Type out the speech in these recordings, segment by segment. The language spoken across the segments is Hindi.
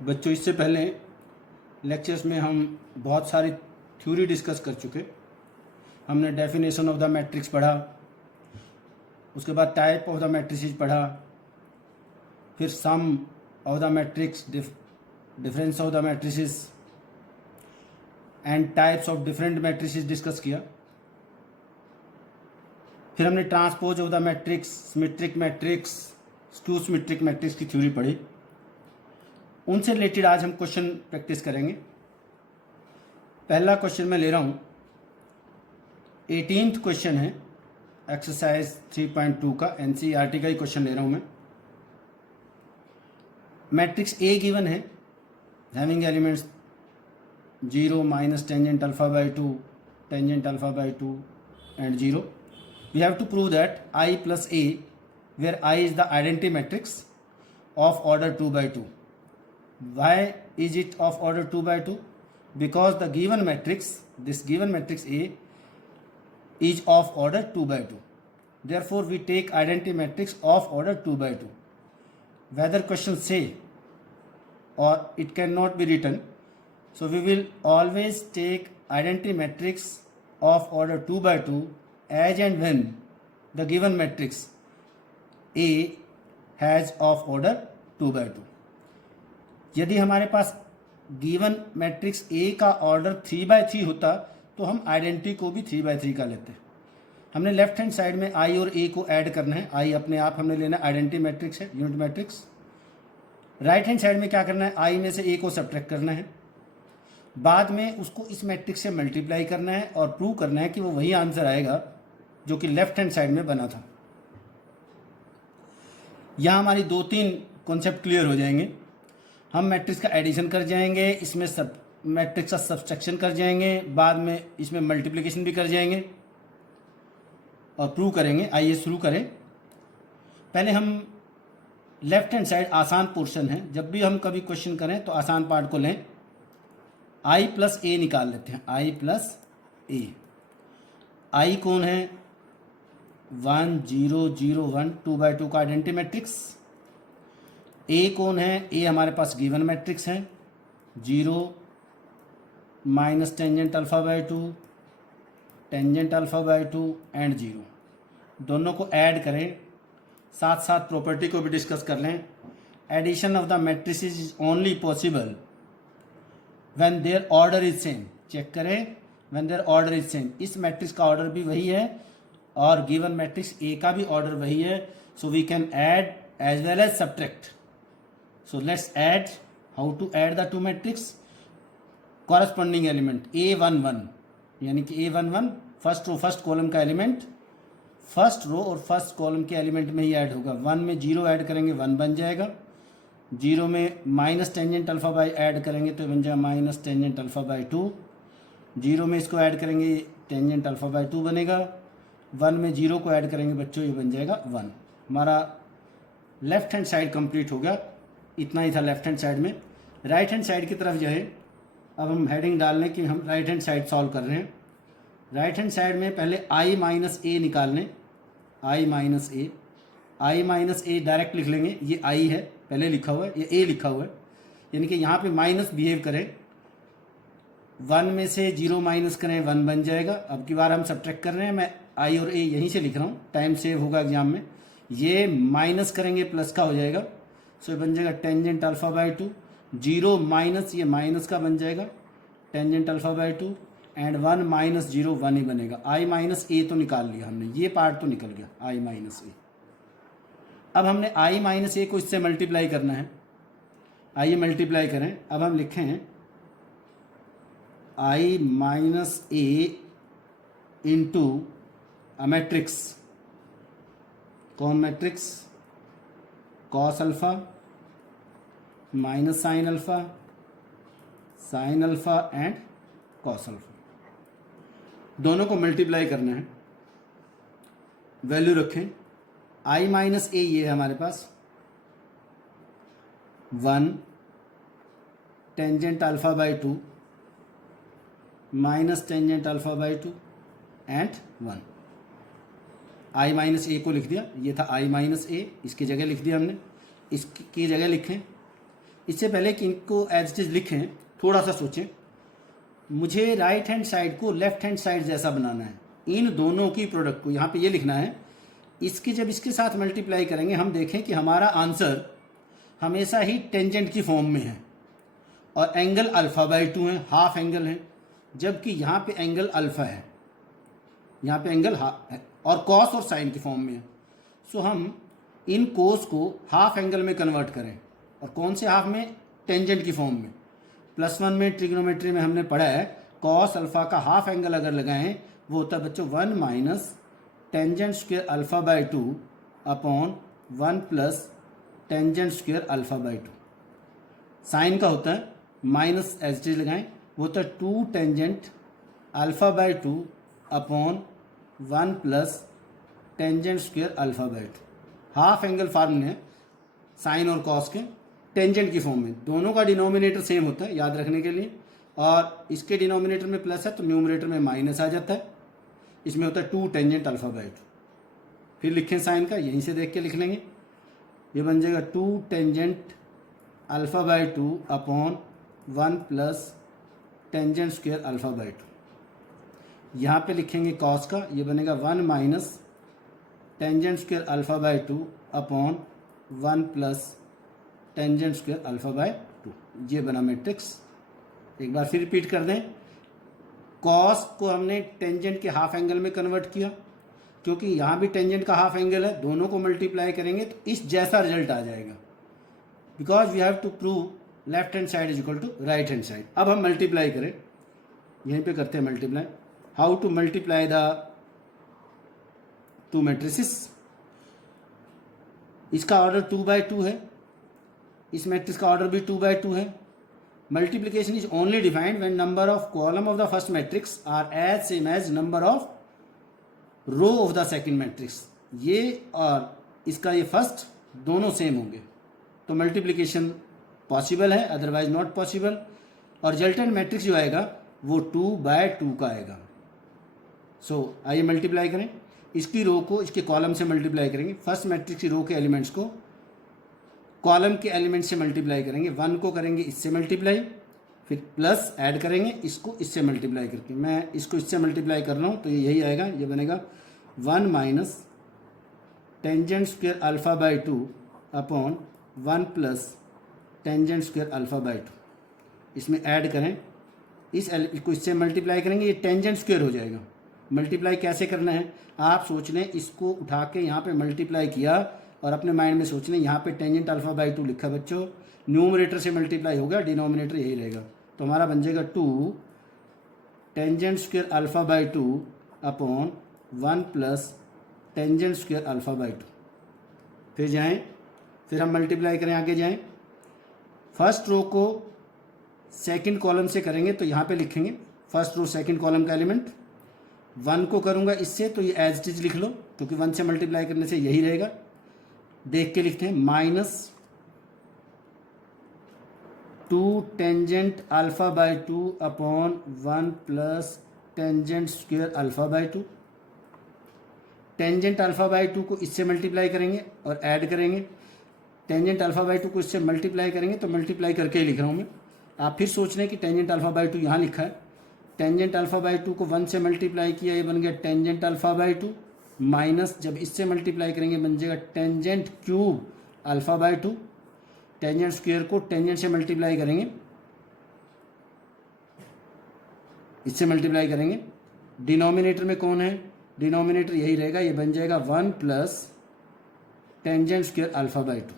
बच्चों, इससे पहले लेक्चर्स में हम बहुत सारी थ्योरी डिस्कस कर चुके। हमने डेफिनेशन ऑफ द मैट्रिक्स पढ़ा, उसके बाद टाइप ऑफ द मैट्रिसेस पढ़ा, फिर sum of the matrix, difference of the matrices and types of different matrices discuss किया। फिर हमने transpose of the matrix, symmetric matrix, skew symmetric matrix की थ्योरी पढ़ी। उनसे रिलेटेड आज हम क्वेश्चन प्रैक्टिस करेंगे। पहला क्वेश्चन मैं ले रहा हूँ, 18th क्वेश्चन है, एक्सरसाइज 3.2 का, एनसीईआरटी का ही क्वेश्चन ले रहा हूँ मैं। मैट्रिक्स ए गिवन है, having elements 0 minus tangent alpha by 2, tangent alpha by 2 and 0। We have to prove that I plus A, where I is the identity matrix of order 2 by 2. Why is it of order 2 by 2? Because the given matrix, this given matrix A is of order 2 by 2. Therefore, we take identity matrix of order 2 by 2. Whether question say or it cannot be written, so we will always take identity matrix of order 2 by 2 as and when the given matrix A has of order 2 by 2. यदि हमारे पास गिवन मैट्रिक्स ए का ऑर्डर 3 by 3 होता तो हम आइडेंटिटी को भी 3 by 3 का लेते। हमने लेफ्ट हैंड साइड में आई और ए को ऐड करना है। आई अपने आप हमने लेना है, आइडेंटिटी मैट्रिक्स है, unit matrix. Right hand side में क्या करना है, आई में से ए को सब्ट्रैक्ट करना है, बाद में उसको इस मैट्रिक्स से मल्टीप्लाई करना है और प्रूव करना है कि वो वही आंसर आएगा जो कि लेफ्ट हैंड साइड में बना था। यहाँ हमारी 2-3 कॉन्सेप्ट क्लियर हो जाएंगे। हम मैट्रिक्स का एडिशन कर जाएंगे, इसमें सब मैट्रिक्स का सब्सट्रैक्शन कर जाएंगे, बाद में इसमें मल्टीप्लिकेशन भी कर जाएंगे और प्रूव करेंगे। आइए शुरू करें। पहले हम लेफ्ट हैंड साइड आसान पोर्शन है, जब भी हम कभी क्वेश्चन करें तो आसान पार्ट को लें। आई प्लस ए निकाल लेते हैं, आई प्लस ए। आई कौन है, 1 0 0 1, 2 by 2 का आइडेंटिटी मैट्रिक्स। ए कौन है, ए हमारे पास गिवन मैट्रिक्स है, 0 minus tangent alpha by 2, tangent alpha by 2 and 0। दोनों को ऐड करें, साथ साथ प्रॉपर्टी को भी डिस्कस कर लें। Addition of the matrices is only possible when their order is same. Check करें, when their order is same. इस मैट्रिक्स का ऑर्डर भी वही है और गिवन मैट्रिक्स ए का भी ऑर्डर वही है, so we can add as well as subtract. So let's add. How to add the two matrix? Corresponding element A11, यानी कि A11 first row first column का एलिमेंट, फर्स्ट रो और फर्स्ट कॉलम के एलिमेंट में ही ऐड होगा। 1 में 0 ऐड करेंगे 1 बन जाएगा, 0 में minus tangent alpha by add करेंगे तो बन जाएगा माइनस टेंजेंट अल्फा बाई 2, 0 में इसको ऐड करेंगे टेंजेंट अल्फा बाई 2 बनेगा, 1 में 0 को ऐड करेंगे बच्चों ये बन जाएगा 1। हमारा लेफ्ट हैंड साइड कंप्लीट हो गया। इतना ही था लेफ्ट हैंड साइड में। राइट हैंड साइड की तरफ जो है, अब हम हेडिंग डाल लें कि हम राइट हैंड साइड सॉल्व कर रहे हैं। राइट हैंड साइड में पहले आई माइनस ए निकाल लें, आई माइनस ए। आई माइनस ए डायरेक्ट लिख लेंगे, ये आई है पहले लिखा हुआ है, ये ए लिखा हुआ है, यानी कि यहाँ पे माइनस बिहेव करें। 1 में से 0 माइनस करें 1 बन जाएगा। अब की बार हम सब्ट्रैक्ट कर रहे हैं, मैं आई और ए यहीं से लिख रहा हूँ, टाइम सेव होगा एग्जाम में। ये माइनस करेंगे प्लस का हो जाएगा, सो बन जाएगा टेंजेंट अल्फा बाई 2, 0 माइनस ये माइनस का बन जाएगा tangent alpha by 2 and 1 minus 0 1 ही बनेगा। आई माइनस ए तो निकाल लिया हमने, ये पार्ट तो निकल गया आई माइनस ए। अब हमने आई माइनस ए को इससे मल्टीप्लाई करना है, आइए मल्टीप्लाई करें। अब हम लिखें I minus A into a matrix, कौन matrix, cos alpha minus sine alpha and cos alpha, दोनों को मल्टीप्लाई करना है। वैल्यू रखें, आई माइनस ए ये है हमारे पास, 1 tangent alpha by 2 minus tangent alpha by 2 and 1। I minus A को लिख दिया, ये था आई माइनस ए, इसकी जगह लिख दिया हमने, इसकी जगह लिखें। इससे पहले कि इनको एज इट इज लिखें थोड़ा सा सोचें, मुझे राइट हैंड साइड को लेफ्ट हैंड साइड जैसा बनाना है। इन दोनों की प्रोडक्ट को यहाँ पे ये लिखना है, इसकी जब इसके साथ मल्टीप्लाई करेंगे हम देखें कि हमारा आंसर हमेशा ही टेंजेंट की फॉर्म में है और एंगल अल्फा बाई 2 है, हाफ एंगल है, जबकि यहाँ पे एंगल अल्फा है, यहाँ पे एंगल है और कॉस और साइन की फॉर्म में है। सो हम इन कोस को हाफ एंगल में कन्वर्ट करें, और कौन से हाफ में? टेंजेंट की फॉर्म में। +1 में ट्रिग्नोमेट्री में हमने पढ़ा है कॉस अल्फा का हाफ एंगल अगर लगाएं वो होता है बच्चों 1 minus tangent square alpha by 2 upon 1 plus tangent square alpha by 2। Sine का होता है माइनस एज इट इज लगाएं, वो होता है 2 tangent alpha by 2 upon 1 plus tangent square alpha by 2। Half angle फार्मूले हैं साइन और कॉस के, टेंजेंट की फॉर्म में। दोनों का डिनोमिनेटर सेम होता है याद रखने के लिए, और इसके डिनोमिनेटर में प्लस है तो न्यूमरेटर में माइनस आ जाता है। इसमें होता है 2 टेंजेंट अल्फा बाई 2। फिर लिखें साइन का, यहीं से देख के लिख लेंगे, ये बन जाएगा 2 tangent alpha by 2 upon 1 plus tangent square alpha by 2। यहाँ पे लिखेंगे कॉस का, ये बनेगा 1 minus tangent square alpha by 2 upon 1 plus tangent square alpha by 2। ये बना मैट्रिक्स। एक बार फिर रिपीट कर दें, कॉस को हमने टेंजेंट के हाफ एंगल में कन्वर्ट किया, क्योंकि यहाँ भी टेंजेंट का हाफ एंगल है, दोनों को मल्टीप्लाई करेंगे तो इस जैसा रिजल्ट आ जाएगा, because we have to prove left hand side is equal to right hand side. अब हम मल्टीप्लाई करें, यहीं पे करते हैं multiply. How to multiply the two matrices. इसका ऑर्डर 2 बाई 2 है, इस मैट्रिक्स का ऑर्डर भी 2 बाई 2 है। Multiplication is only defined when number of column of the first matrix are as same as number of row of the second matrix. ये और इसका ये फर्स्ट दोनों सेम होंगे तो मल्टीप्लिकेशन पॉसिबल है, अदरवाइज नॉट पॉसिबल। और रिजल्टेंट मैट्रिक्स जो आएगा वो 2 बाय 2 का आएगा। सो आइए मल्टीप्लाई करें, इसकी रो को इसके कॉलम से मल्टीप्लाई करेंगे। फर्स्ट मैट्रिक्स की रो के एलिमेंट्स को कॉलम के एलिमेंट से मल्टीप्लाई करेंगे। 1 को करेंगे इससे मल्टीप्लाई, फिर प्लस ऐड करेंगे इसको इससे मल्टीप्लाई करके। मैं इसको इससे मल्टीप्लाई कर रहा हूँ तो ये यही आएगा, ये बनेगा 1 minus tangent square alpha by 2 upon 1 plus tangent square alpha by 2। इसमें ऐड करें, इसको इससे मल्टीप्लाई करेंगे, ये टेंजेंट स्क्वेयर हो जाएगा। मल्टीप्लाई कैसे करना है आप सोच लें, इसको उठा के यहाँ पे मल्टीप्लाई किया और अपने माइंड में सोच लें यहाँ पे टेंजेंट अल्फा बाई 2 लिखा बच्चों, न्यूमरेटर से मल्टीप्लाई होगा, डिनोमिनेटर यही रहेगा, तो हमारा बन जाएगा 2 tangent square alpha by 2 upon 1 plus tangent square alpha by 2। फिर जाएं, फिर हम मल्टीप्लाई करें, आगे जाएं। फर्स्ट रो को सेकंड कॉलम से करेंगे तो यहाँ पे लिखेंगे फर्स्ट रो सेकंड कॉलम का एलिमेंट। 1 को करूँगा इससे तो ये एज इट इज लिख लो, क्योंकि 1 से मल्टीप्लाई करने से यही रहेगा। देख के लिखते हैं, minus 2 tangent alpha by 2 upon 1 plus tangent square alpha by 2। Tangent alpha by 2 को इससे मल्टीप्लाई करेंगे और ऐड करेंगे। टेंजेंट अल्फा बाई 2 को इससे मल्टीप्लाई करेंगे तो मल्टीप्लाई करके ही लिख रहा हूँ मैं। आप फिर सोच रहे हैं कि टेंजेंट अल्फा बाई 2 यहाँ लिखा है, टेंजेंट अल्फा बाई 2 को 1 से मल्टीप्लाई किया, ये बन गया टेंजेंट अल्फा बाई 2, माइनस जब इससे मल्टीप्लाई करेंगे बन जाएगा tangent cube alpha by 2। Tangent square को टेंजेंट से मल्टीप्लाई करेंगे, इससे मल्टीप्लाई करेंगे, डिनोमिनेटर में कौन है, डिनोमिनेटर यही रहेगा, ये बन जाएगा 1 plus tangent square alpha by 2।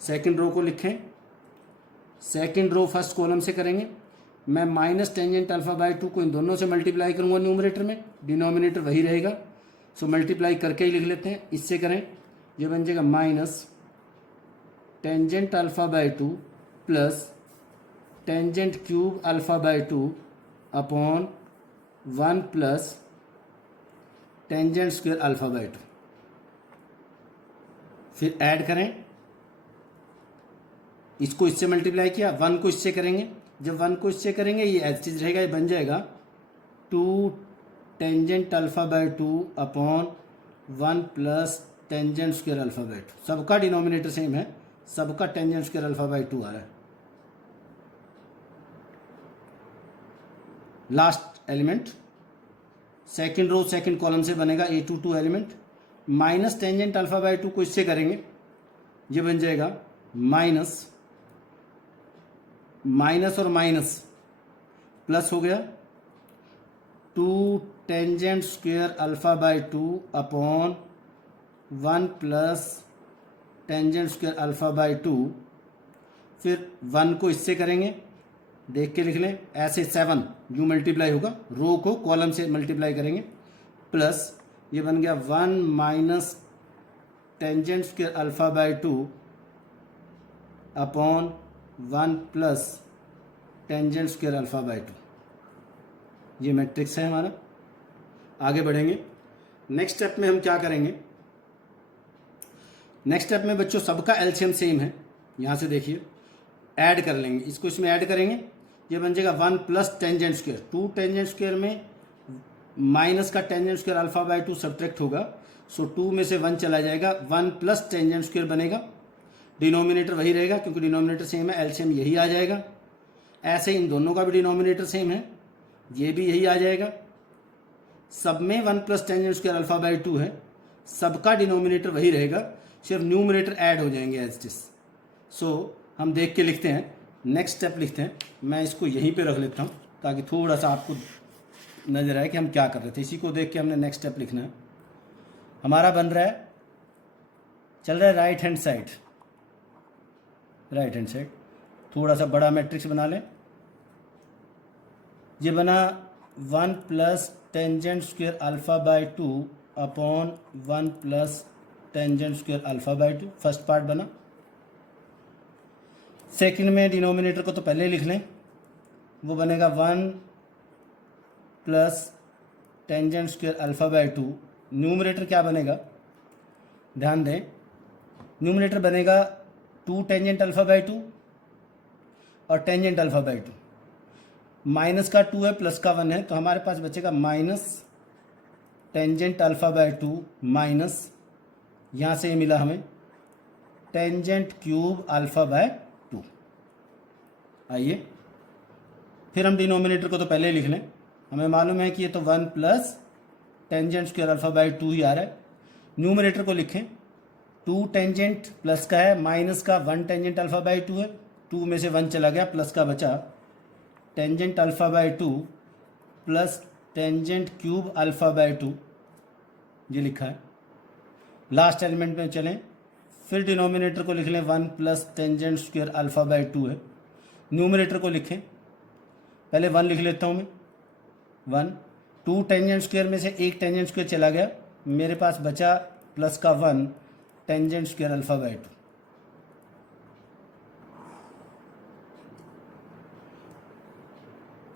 Second row को लिखें, सेकेंड रो फर्स्ट कॉलम से करेंगे। मैं माइनस टेंजेंट अल्फा बाई 2 को इन दोनों से मल्टीप्लाई करूंगा न्यूमरेटर में, डिनोमिनेटर वही रहेगा, सो मल्टीप्लाई करके ही लिख लेते हैं। इससे करें, ये बन जाएगा minus tangent alpha by 2 plus tangent cube alpha by 2 upon 1 plus tangent square alpha by 2। फिर ऐड करें, इसको इससे मल्टीप्लाई किया, 1 को इससे करेंगे, जब 1 को इससे करेंगे ये एज रहेगा, ये बन जाएगा 2 tangent alpha by 2 upon 1 plus tangent square alpha by 2, सबका डिनोमिनेटर सेम है, सबका टेंजेंट स्क्वायर अल्फा बाई 2 आ रहा है। Last element second row second column से बनेगा A22 element, minus tangent alpha by 2 को इससे करेंगे, ये बन जाएगा माइनस माइनस और माइनस प्लस हो गया 2 tangent square alpha by 2 upon 1 plus tangent square alpha by 2, फिर 1 को इससे करेंगे, देख के लिख लें, ऐसे 7 यू मल्टीप्लाई होगा, रो को कॉलम से मल्टीप्लाई करेंगे, प्लस ये बन गया 1 minus tangent square alpha by 2 upon 1 plus tangent square alpha by 2। ये मैट्रिक्स है हमारा। आगे बढ़ेंगे, नेक्स्ट स्टेप में हम क्या करेंगे। नेक्स्ट स्टेप में बच्चों सबका एलसीएम सेम है, यहाँ से देखिए ऐड कर लेंगे, इसको इसमें ऐड करेंगे, ये बन जाएगा 1 plus tangent square, 2 tangent square में माइनस का tangent square alpha by 2 subtract होगा, सो 2 में से 1 चला जाएगा, 1 प्लस टेंजेंट स्क्वायर बनेगा, डिनोमिनेटर वही रहेगा क्योंकि डिनोमिनेटर सेम है, एलसीएम यही आ जाएगा। ऐसे इन दोनों का भी डिनोमिनेटर सेम है, ये भी यही आ जाएगा। सब में 1 plus tangent square alpha by 2 है, सबका डिनोमिनेटर वही रहेगा, सिर्फ न्यूमरेटर ऐड हो जाएंगे एज इट इज। सो हम देख के लिखते हैं, नेक्स्ट स्टेप लिखते हैं, मैं इसको यहीं पे रख लेता हूँ ताकि थोड़ा सा आपको नजर आए कि हम क्या कर रहे थे। इसी को देख के हमने नेक्स्ट स्टेप लिखना है। हमारा बन रहा है, चल रहा है right hand side, right hand side थोड़ा सा बड़ा मैट्रिक्स बना लें। ये बना 1 plus tangent square alpha by 2 upon 1 plus tangent square alpha by 2, first part बना। सेकंड में डिनोमिनेटर को तो पहले ही लिख लें, वो बनेगा 1 plus tangent square alpha by 2। Numerator क्या बनेगा, ध्यान दें, न्यूमरेटर बनेगा 2 टेंजेंट अल्फा बाई 2 और टेंजेंट अल्फा बाई 2, माइनस का 2 है प्लस का 1 है, तो हमारे पास बचेगा minus tangent alpha by 2 minus, यहाँ से ये मिला हमें टेंजेंट क्यूब अल्फा बाय 2। आइए फिर हम डिनोमिनेटर को तो पहले ही लिख लें, हमें मालूम है कि ये तो 1 plus tangent square alpha by 2 ही आ रहा है। न्यूमरेटर को लिखें, 2 टेंजेंट प्लस का है, माइनस का 1 टेंजेंट अल्फा बाई 2 है, 2 में से 1 चला गया, प्लस का बचा tangent alpha by 2 plus tangent cube alpha by 2, ये लिखा है। लास्ट एलिमेंट में चलें, फिर डिनोमिनेटर को लिख लें, 1 plus tangent square alpha by 2 है। न्यूमरेटर को लिखें, पहले 1 लिख लेता हूँ मैं, 1, 2 टेंजेंट स्क्वायर में से एक टेंजेंट स्क्वायर चला गया, मेरे पास बचा प्लस का 1 tangent square alpha by 2।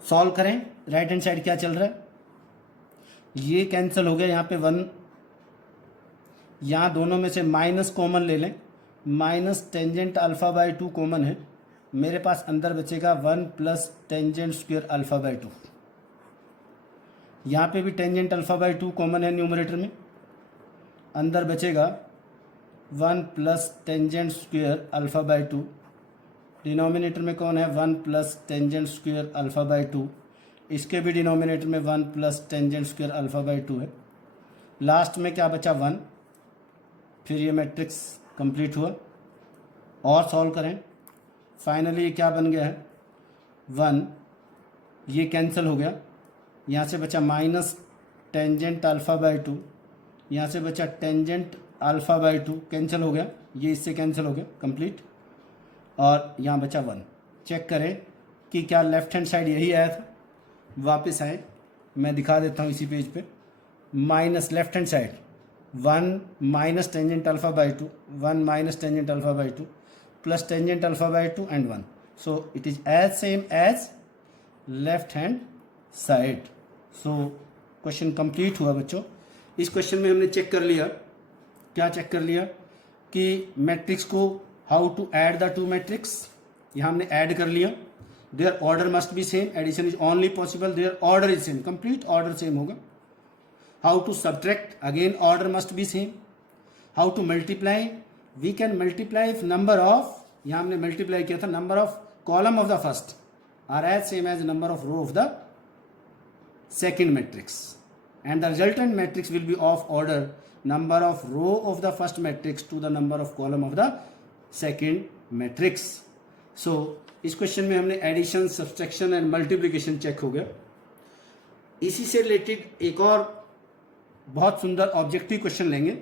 Solve करें, राइट हैंड साइड क्या चल रहा है, ये कैंसिल हो गया, यहाँ पे 1, यहाँ दोनों में से माइनस कॉमन ले लें, minus tangent alpha by 2 common है, मेरे पास अंदर बचेगा 1 plus tangent square alpha by 2। यहाँ पे भी टेंजेंट अल्फा बाई 2 कॉमन है न्यूमरेटर में, अंदर बचेगा 1 plus tangent square alpha by 2। Denominator में कौन है, 1 plus tangent square alpha by 2, इसके भी डिनोमिनेटर में 1 plus tangent square alpha by 2 है। लास्ट में क्या बचा, 1। फिर ये मैट्रिक्स कंप्लीट हुआ। और सॉल्व करें, फाइनली ये क्या बन गया है, 1, ये कैंसिल हो गया, यहाँ से बचा माइनस टेंजेंट अल्फा बाई 2, यहाँ से बचा टेंजेंट अल्फा बाई 2, कैंसिल हो गया, ये इससे कैंसिल हो गया कंप्लीट, और यहाँ बचा 1। चेक करें कि क्या लेफ्ट हैंड साइड यही आया था। वापस आए, मैं दिखा देता हूँ इसी पेज पे, minus left hand side 1 minus tangent alpha by 2, 1 minus tangent alpha by 2 plus tangent alpha by 2 and 1, so it is as same as left hand side. So question complete हुआ बच्चों। इस क्वेश्चन में हमने चेक कर लिया, क्या चेक कर लिया कि मैट्रिक्स को how to add the two matrix, यहाँ हमने ऐड कर लिया, their order must be same, addition is only possible their order is same, complete order same होगा। How to subtract, again order must be same. How to multiply, we can multiply if number of, यहाँ हमने multiply किया था, number of column of the first are as same as number of row of the second matrix, and the resultant matrix will be of order number of row of the first matrix to the number of column of the second matrix. So इस क्वेश्चन में हमने addition, subtraction and multiplication check हो गया. इसी से रिलेटेड एक और बहुत सुंदर ऑब्जेक्टिव क्वेश्चन लेंगे,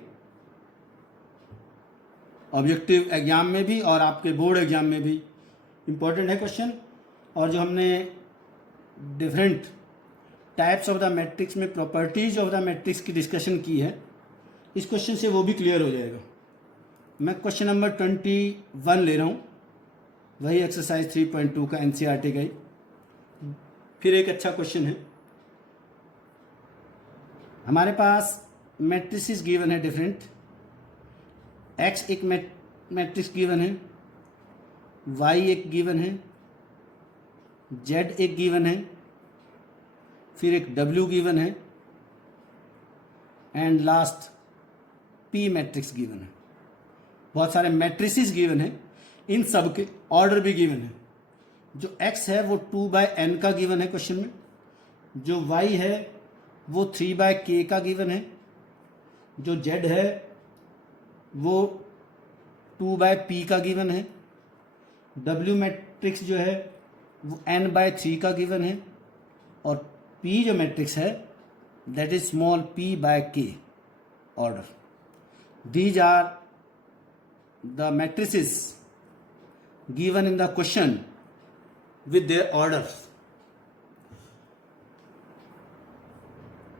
ऑब्जेक्टिव एग्जाम में भी और आपके बोर्ड एग्जाम में भी इम्पोर्टेंट है क्वेश्चन. और जो हमने different types of the matrix में प्रॉपर्टीज ऑफ द मैट्रिक्स की डिस्कशन की है, इस क्वेश्चन से वो भी क्लियर हो जाएगा. मैं क्वेश्चन नंबर 21 ले रहा हूँ, वही एक्सरसाइज 3.2 का एनसीईआरटी का ही. फिर एक अच्छा क्वेश्चन है. हमारे पास मैट्रिसेस गिवन है डिफरेंट. एक्स एक मैट्रिक्स गिवन है, वाई एक गिवन है, जेड एक गिवन है, फिर एक डब्ल्यू गिवन है, and last P matrix given है. बहुत सारे मैट्रिसेस गिवन है, इन सब के ऑर्डर भी गिवन है. जो एक्स है वो 2/n का गिवन है क्वेश्चन में, जो वाई है वो 3/k का गिवन है, जो जेड है वो 2/p का गिवन है, डब्ल्यू मैट्रिक्स जो है वो n/3 का गिवन है, और p जो मैट्रिक्स है that is small p/k order. These are the matrices given in the question with their orders.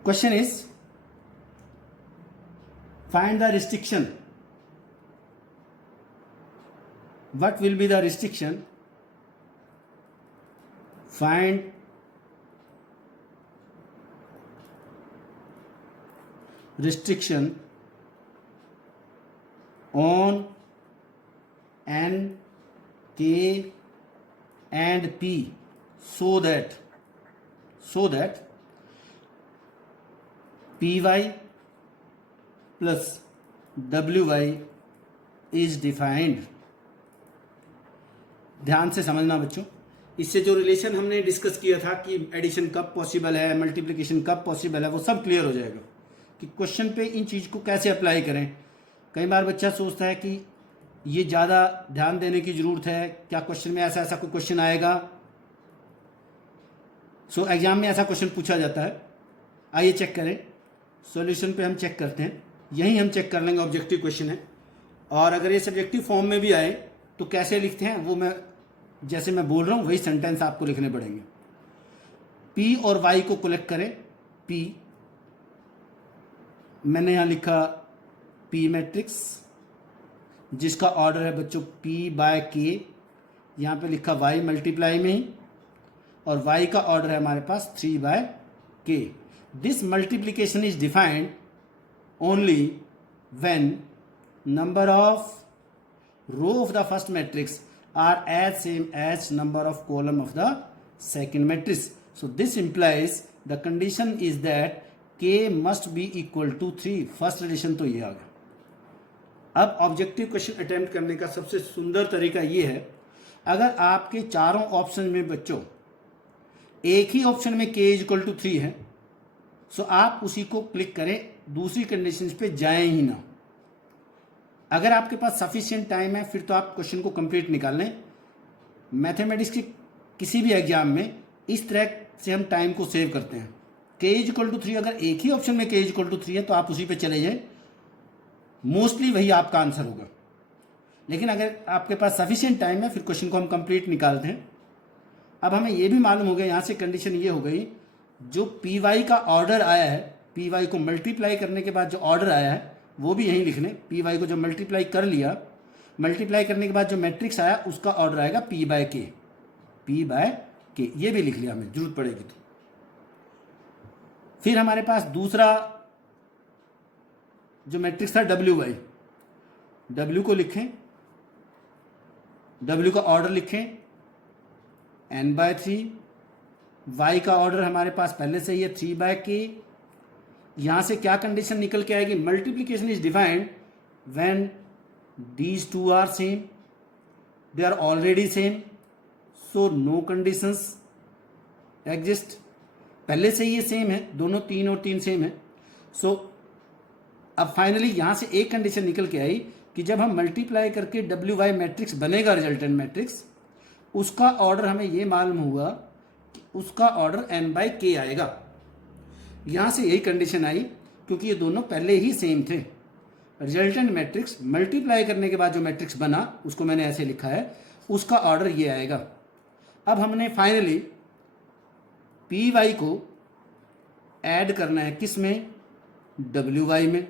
Question is, find the restriction. What will be the restriction? Find restriction on n, k and p so that py plus wy is defined. ध्यान से समझना बच्चों, इससे जो रिलेशन हमने डिस्कस किया था कि एडिशन कब पॉसिबल है, मल्टीप्लिकेशन कब पॉसिबल है, वो सब क्लियर हो जाएगा कि क्वेश्चन पे इन चीज़ को कैसे अप्लाई करें. कई बार बच्चा सोचता है कि ये ज़्यादा ध्यान देने की ज़रूरत है, क्या क्वेश्चन में ऐसा कोई क्वेश्चन आएगा. सो एग्जाम में ऐसा क्वेश्चन पूछा जाता है. आइए चेक करें, सॉल्यूशन पे हम चेक करते हैं. यही हम चेक कर लेंगे, ऑब्जेक्टिव क्वेश्चन है. और अगर ये सब्जेक्टिव फॉर्म में भी आए तो कैसे लिखते हैं वो मैं जैसे मैं बोल रहा हूँ वही सेंटेंस आपको लिखने पड़ेंगे. पी और वाई को कलेक्ट करें. पी मैंने यहाँ लिखा पी मैट्रिक्स जिसका ऑर्डर है बच्चों p/k, यहाँ पे लिखा y मल्टीप्लाई में ही, और y का ऑर्डर है हमारे पास 3/k. This multiplication is defined only when number of row of the first matrix are as same as number of column of the second matrix. So this implies the condition is that k must be equal to 3. First relation तो ये आ गया. अब ऑब्जेक्टिव क्वेश्चन अटेम्प्ट करने का सबसे सुंदर तरीका ये है, अगर आपके चारों ऑप्शन में बच्चों एक ही ऑप्शन में k इक्वल टू 3 है, सो आप उसी को क्लिक करें, दूसरी कंडीशन पे जाएं ही ना. अगर आपके पास सफिशिएंट टाइम है फिर तो आप क्वेश्चन को कंप्लीट निकाल लें. मैथमेटिक्स के किसी भी एग्जाम में इस तरह से हम टाइम को सेव करते हैं. k इक्वल टू 3, अगर एक ही ऑप्शन में k इक्वल टू 3 है तो आप उसी पे चले जाएं, मोस्टली वही आपका आंसर होगा. लेकिन अगर आपके पास सफिशिएंट टाइम है फिर क्वेश्चन को हम कंप्लीट निकालते हैं. अब हमें यह भी मालूम हो गया, यहाँ से कंडीशन ये हो गई, जो पी वाई का ऑर्डर आया है, पी वाई को मल्टीप्लाई करने के बाद जो ऑर्डर आया है वो भी यहीं लिख लें. पी वाई को जब मल्टीप्लाई कर लिया, मल्टीप्लाई करने के बाद जो मैट्रिक्स आया उसका ऑर्डर आएगा p/k. p/k ये भी लिख लिया, हमें जरूरत पड़ेगी तो. फिर हमारे पास दूसरा जो मैट्रिक्स था wy, w को लिखें, w का ऑर्डर लिखें n/3. y का ऑर्डर हमारे पास पहले से ही है 3/k. यहाँ से क्या कंडीशन निकल के आएगी, multiplication is defined when these two are same, they are already same, so no conditions exist. पहले से ही ये सेम है, दोनों 3 और 3 सेम है। सो अब फाइनली यहाँ से एक कंडीशन निकल के आई कि जब हम मल्टीप्लाई करके डब्ल्यू वाई मैट्रिक्स बनेगा, रिजल्टेंट मैट्रिक्स, उसका ऑर्डर हमें ये मालूम हुआ कि उसका ऑर्डर n बाई के आएगा। यहाँ से यही कंडीशन आई क्योंकि ये दोनों पहले ही सेम थे। रिजल्टेंट मैट्रिक्स मल्टीप्लाई करने के बाद जो मैट्रिक्स बना उसको मैंने ऐसे लिखा है, उसका ऑर्डर ये आएगा। अब हमने फाइनली पी वाई को ऐड करना है, किस में, डब्ल्यू वाई में।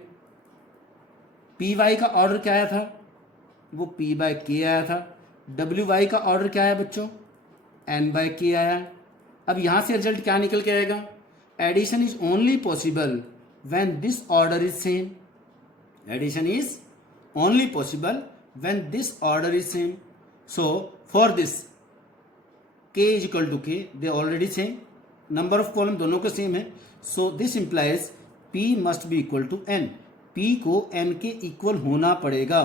पी वाई का ऑर्डर क्या आया था, वो पी बाय के आया था। डब्ल्यू वाई का ऑर्डर क्या आया बच्चों, एन बाय के आया। अब यहाँ से रिजल्ट क्या निकल के आएगा, addition is only possible when this order is same. Addition is only possible when this order is same. So for this k is equal to k, they already same, number of column दोनों के सेम है। So this implies p must be equal to n। p को n के इक्वल होना पड़ेगा,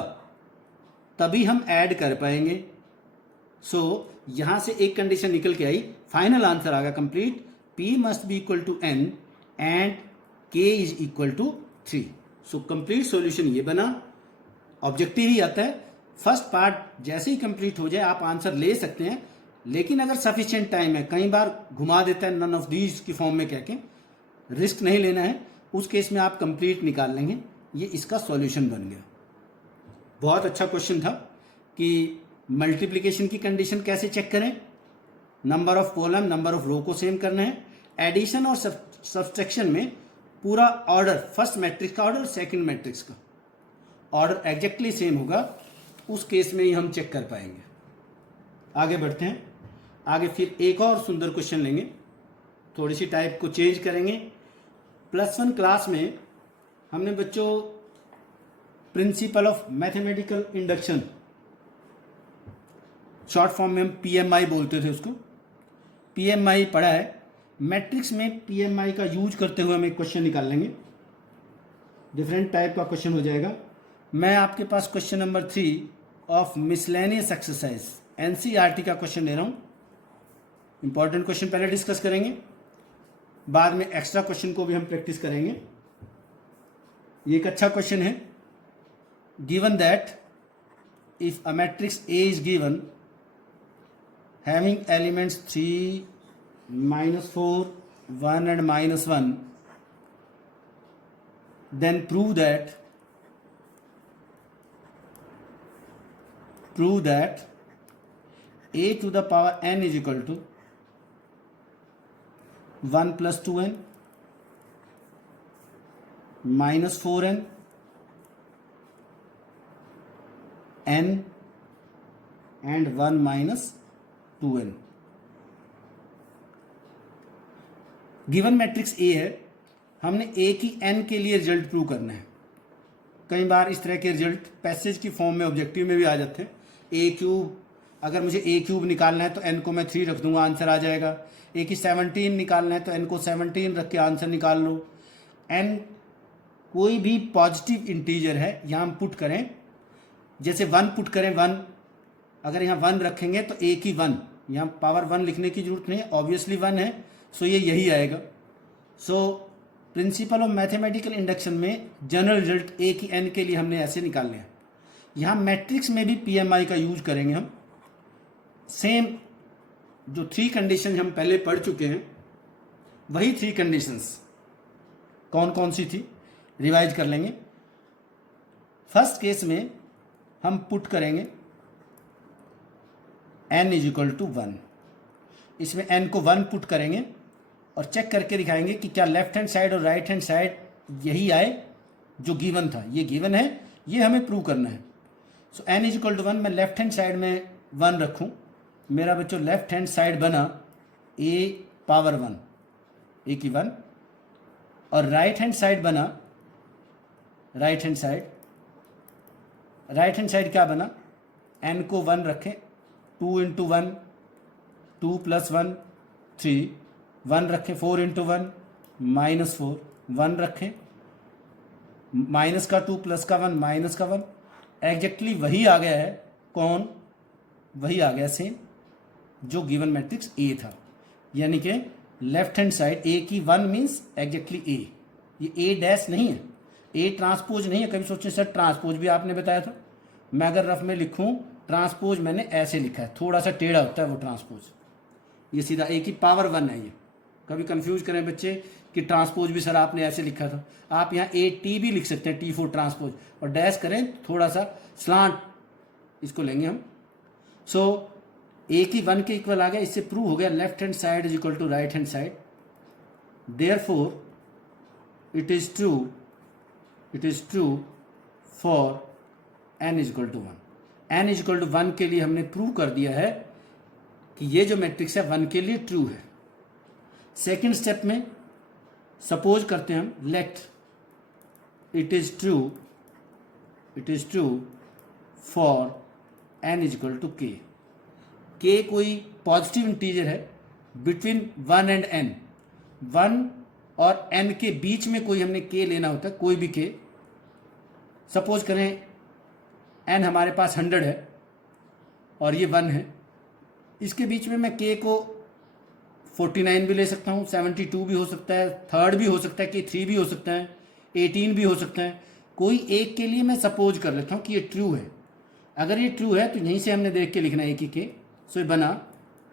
तभी हम ऐड कर पाएंगे। सो यहां से एक कंडीशन निकल के आई, फाइनल आंसर आ गया complete, p must be equal to n and k is equal to 3। So complete solution ये बना। ऑब्जेक्टिव ही आता है, फर्स्ट पार्ट जैसे ही कंप्लीट हो जाए आप आंसर ले सकते हैं, लेकिन अगर सफिशिएंट टाइम है, कई बार घुमा देता है नन ऑफ दीज की फॉर्म में कह के, रिस्क नहीं लेना है, उस केस में आप कंप्लीट निकाल लेंगे। ये इसका सॉल्यूशन बन गया। बहुत अच्छा क्वेश्चन था कि मल्टीप्लिकेशन की कंडीशन कैसे चेक करें, number of column number of row को सेम करना है। एडिशन और सब्सट्रैक्शन में पूरा ऑर्डर, फर्स्ट मैट्रिक्स का ऑर्डर, सेकंड मैट्रिक्स का ऑर्डर एग्जैक्टली सेम होगा, उस केस में ही हम चेक कर पाएंगे। आगे बढ़ते हैं, आगे फिर एक और सुंदर क्वेश्चन लेंगे, थोड़ी सी टाइप को चेंज करेंगे। +1 क्लास में हमने बच्चों principle of mathematical induction, short form में हम पीएमआई बोलते थे उसको, पीएमआई पढ़ा है। मैट्रिक्स में पीएमआई का यूज करते हुए हम एक क्वेश्चन निकाल लेंगे, डिफरेंट टाइप का क्वेश्चन हो जाएगा। मैं आपके पास question number 3 of miscellaneous exercise NCERT का क्वेश्चन ले रहा हूँ। इंपॉर्टेंट क्वेश्चन पहले डिस्कस करेंगे, बाद में एक्स्ट्रा क्वेश्चन को भी हम प्रैक्टिस करेंगे। ये एक अच्छा क्वेश्चन है। Given that if a matrix A is given having elements 3, -4, 1 and -1, then prove that a to the power n is equal to 1 plus 2n minus 4n n and 1 minus 2n। Given matrix A है, हमने ए की एन के लिए रिजल्ट प्रूव करना है। कई बार इस तरह के रिजल्ट पैसेज की फॉर्म में ऑब्जेक्टिव में भी आ जाते हैं। ए क्यूब, अगर मुझे ए क्यूब निकालना है तो एन को मैं 3 रख दूंगा, आंसर आ जाएगा। ए की 17 निकालना है तो एन को 17 रख के आंसर निकाल लो। एन कोई भी पॉजिटिव इंटीजर है, यहाँ हम पुट करें, जैसे 1 पुट करें, 1 अगर यहाँ 1 रखेंगे तो ए की 1, यहाँ पावर 1 लिखने की जरूरत नहीं है, ऑब्वियसली 1 है, सो ये यही आएगा। So principle of mathematical induction में जनरल रिजल्ट ए की एन के लिए हमने ऐसे निकालने हैं। यहाँ मैट्रिक्स में भी पीएमआई का यूज करेंगे हम। सेम जो 3 कंडीशन हम पहले पढ़ चुके हैं, वही 3 कंडीशंस कौन कौन सी थी रिवाइज कर लेंगे। फर्स्ट केस में हम पुट करेंगे n इज इक्वल टू 1, इसमें n को 1 पुट करेंगे और चेक करके दिखाएंगे कि क्या लेफ्ट हैंड साइड और राइट हैंड साइड यही आए जो गिवन था। ये गिवन है, ये हमें प्रूव करना है। सो n इज इक्वल टू 1, मैं लेफ्ट हैंड साइड में 1 रखूं, मेरा बच्चों लेफ्ट हैंड साइड बना a पावर 1, a की 1, और राइट हैंड साइड बना, राइट हैंड साइड क्या बना, n को 1 रखें, 2 इंटू 1, 2 + 1 3, 1 रखें, 4 इंटू 1 -4, 1 रखें, माइनस का 2 प्लस का 1 माइनस का 1, एग्जैक्टली वही आ गया है। कौन? वही आ गया सेम जो गिवन मैट्रिक्स ए था, यानी कि लेफ्ट हैंड साइड ए की 1 मीन्स एग्जैक्टली ए। ये ए डैश नहीं है, ए ट्रांसपोज नहीं है। कभी सोचें सर ट्रांसपोज भी आपने बताया था। मैं अगर रफ में लिखूं ट्रांसपोज मैंने ऐसे लिखा है, थोड़ा सा टेढ़ा होता है वो ट्रांसपोज। ये सीधा ए की पावर 1 है। ये कभी कंफ्यूज करें बच्चे कि ट्रांसपोज भी सर आपने ऐसे लिखा था। आप यहाँ ए टी भी लिख सकते हैं, टी फॉर ट्रांसपोज, और डैश करें थोड़ा सा स्लांट, इसको लेंगे हम। सो ए की 1 के इक्वल आ गया। इससे प्रूव हो गया left hand side is equal to right hand side. Therefore it is true for n is equal to 1। n is equal to 1 के लिए हमने प्रूव कर दिया है कि ये जो मैट्रिक्स है 1 के लिए ट्रू है। सेकेंड स्टेप में सपोज करते हैं हम, let it is true for n is equal to k। k कोई पॉजिटिव इंटीजर है बिटवीन 1 एंड n। 1 और n के बीच में कोई हमने k लेना होता है, कोई भी k। सपोज करें n हमारे पास 100 है और ये 1 है। इसके बीच में मैं k को 49 भी ले सकता हूँ, 72 भी हो सकता है, 3rd भी हो सकता है, k 3 भी हो सकता है, 18 भी हो सकता है। कोई एक के लिए मैं सपोज कर लेता हूँ कि ये ट्रू है। अगर ये ट्रू है तो यहीं से हमने देख के लिखना है a की k। सो ये बना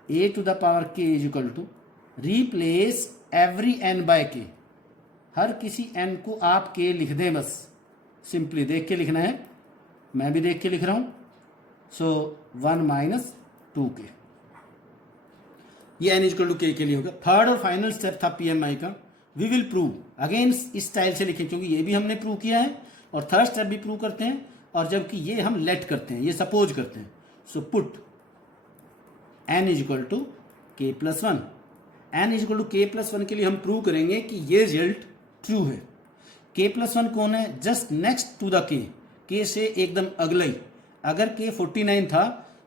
a to the power k is equal to replace every n by k। हर किसी n को आप k लिख दें, बस सिंपली देख के लिखना है। मैं भी देख के लिख रहा हूं। सो 1 माइनस 2k, ये n इक्वल टू k के लिए होगा। थर्ड और फाइनल स्टेप था PMI का, वी विल प्रूव। अगेन इस स्टाइल से लिखें क्योंकि ये भी हमने प्रूव किया है और थर्ड स्टेप भी प्रूव करते हैं, और जबकि ये हम लेट करते हैं, ये सपोज करते हैं। So put n is equal to k plus 1। n is equal to k plus 1 के लिए हम प्रूव करेंगे कि ये रिजल्ट ट्रू है। k प्लस 1 कौन है? Just next to the k से एकदम अगला ही। अगर k 49 था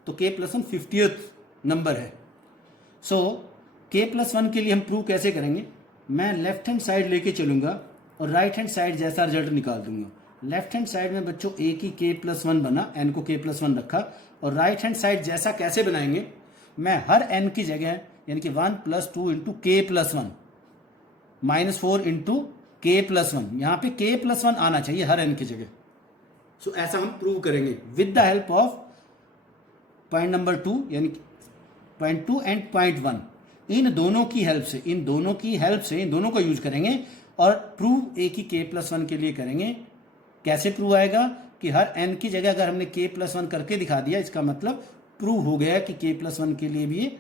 तो k प्लस 1 50th नंबर है। सो k प्लस 1 के लिए हम प्रूव कैसे करेंगे? मैं लेफ्ट हैंड साइड लेके चलूंगा और राइट हैंड साइड जैसा रिजल्ट निकाल दूंगा। लेफ्ट हैंड साइड में बच्चों a की k प्लस 1 बना, n को k प्लस 1 रखा, और राइट हैंड साइड जैसा कैसे बनाएंगे? मैं हर n की जगह यानी कि 1 plus 2 into k plus 1 minus 4 into k plus 1, यहाँ पे k प्लस 1 आना चाहिए हर n की जगह। सो ऐसा हम प्रूव करेंगे with the help of point number 2 यानी पॉइंट 2 एंड पॉइंट 1। इन दोनों की हेल्प से इन दोनों का यूज करेंगे और प्रूव a की k प्लस 1 के लिए करेंगे। कैसे प्रूव आएगा कि हर n की जगह अगर हमने k प्लस 1 करके दिखा दिया, इसका मतलब प्रूव हो गया कि k प्लस 1 के लिए भी ये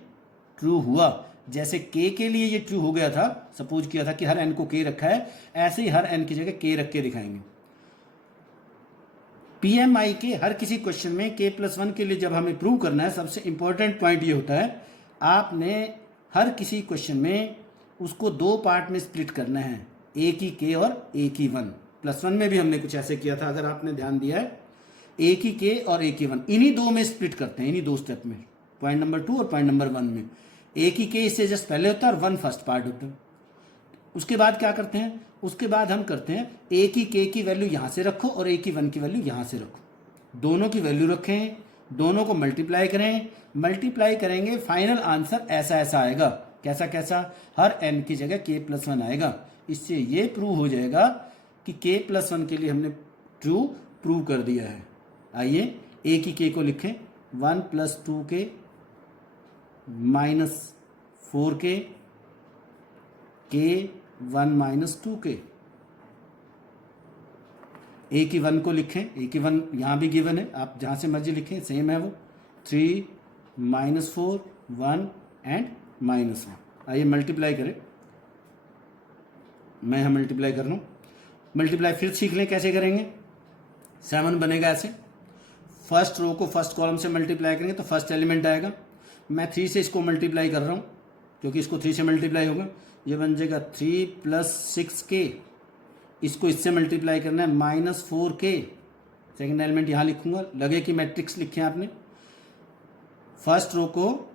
ट्रू हुआ। जैसे k के लिए ये ट्रू हो गया था, सपोज किया था कि हर n को k रखा है, ऐसे ही हर n की जगह k रख के दिखाएंगे। PMI के हर किसी क्वेश्चन में k प्लस 1 के लिए जब हमें प्रूव करना है, सबसे इंपॉर्टेंट पॉइंट ये होता है, आपने हर किसी क्वेश्चन में उसको 2 पार्ट में स्प्लिट करना है, a की k और a की 1। प्लस 1 में भी हमने कुछ ऐसे किया था, अगर आपने ध्यान दिया है। a की k और a की 1 इन्हीं 2 में स्प्लिट करते हैं, इन्हीं 2 स्टेप में, पॉइंट नंबर 2 और पॉइंट नंबर 1 में। a की k इससे जस्ट पहले होता है और 1 फर्स्ट पार्ट होता है। उसके बाद क्या करते हैं? उसके बाद हम करते हैं a की k की वैल्यू यहां से रखो और a की 1 की वैल्यू यहां से रखो। दोनों की वैल्यू रखें, दोनों को मल्टीप्लाई करें, मल्टीप्लाई करेंगे, फाइनल आंसर ऐसा ऐसा आएगा। कैसा कैसा? हर n की जगह k प्लस 1 आएगा। इससे ये प्रूव हो जाएगा कि k प्लस 1 के लिए हमने ट्रू प्रूव कर दिया है। आइए a की k को लिखें, 1 plus 2k minus 4k, k 1 minus 2k। a की 1 को लिखें, a की 1 यहाँ भी गिवन है, आप जहाँ से मर्जी लिखें, सेम है वो। 3 माइनस 4 1 एंड माइनस 1। आइए मल्टीप्लाई करें, मैं यहाँ मल्टीप्लाई कर रहा हूँ। मल्टीप्लाई फिर सीख लें कैसे करेंगे। 7 बनेगा ऐसे, फर्स्ट रो को फर्स्ट कॉलम से मल्टीप्लाई करेंगे तो फर्स्ट एलिमेंट आएगा। मैं 3 से इसको मल्टीप्लाई कर रहा हूँ क्योंकि इसको 3 से मल्टीप्लाई होगा। ये बन जाएगा 3 प्लस 6k, इसको इससे मल्टीप्लाई करना है माइनस 4k। सेकेंड एलिमेंट यहाँ लिखूंगा, लगे कि मैट्रिक्स लिखे आपने। फर्स्ट रो को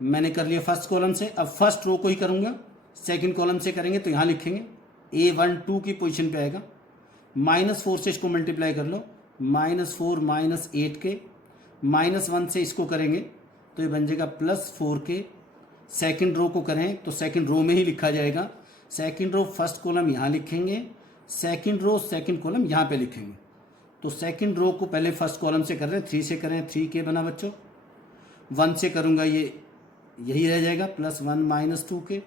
मैंने कर लिया फर्स्ट कॉलम से, अब फर्स्ट रो को ही करूंगा, सेकंड कॉलम से करेंगे तो यहाँ लिखेंगे A12 की पोजीशन पे आएगा। -4 से इसको मल्टीप्लाई कर लो, -4 -8k, -1 से इसको करेंगे तो ये बन जाएगा +4k। सेकंड रो को करें तो सेकंड रो में ही लिखा जाएगा। सेकंड रो फर्स्ट कॉलम यहाँ लिखेंगे, सेकंड रो सेकंड कॉलम यहाँ पे लिखेंगे। तो सेकंड रो को पहले फर्स्ट कॉलम से कर रहे हैं, 3 से करें, 3k बना बच्चों। 1 से करूँगा ये यही रह जाएगा, +1 -2k।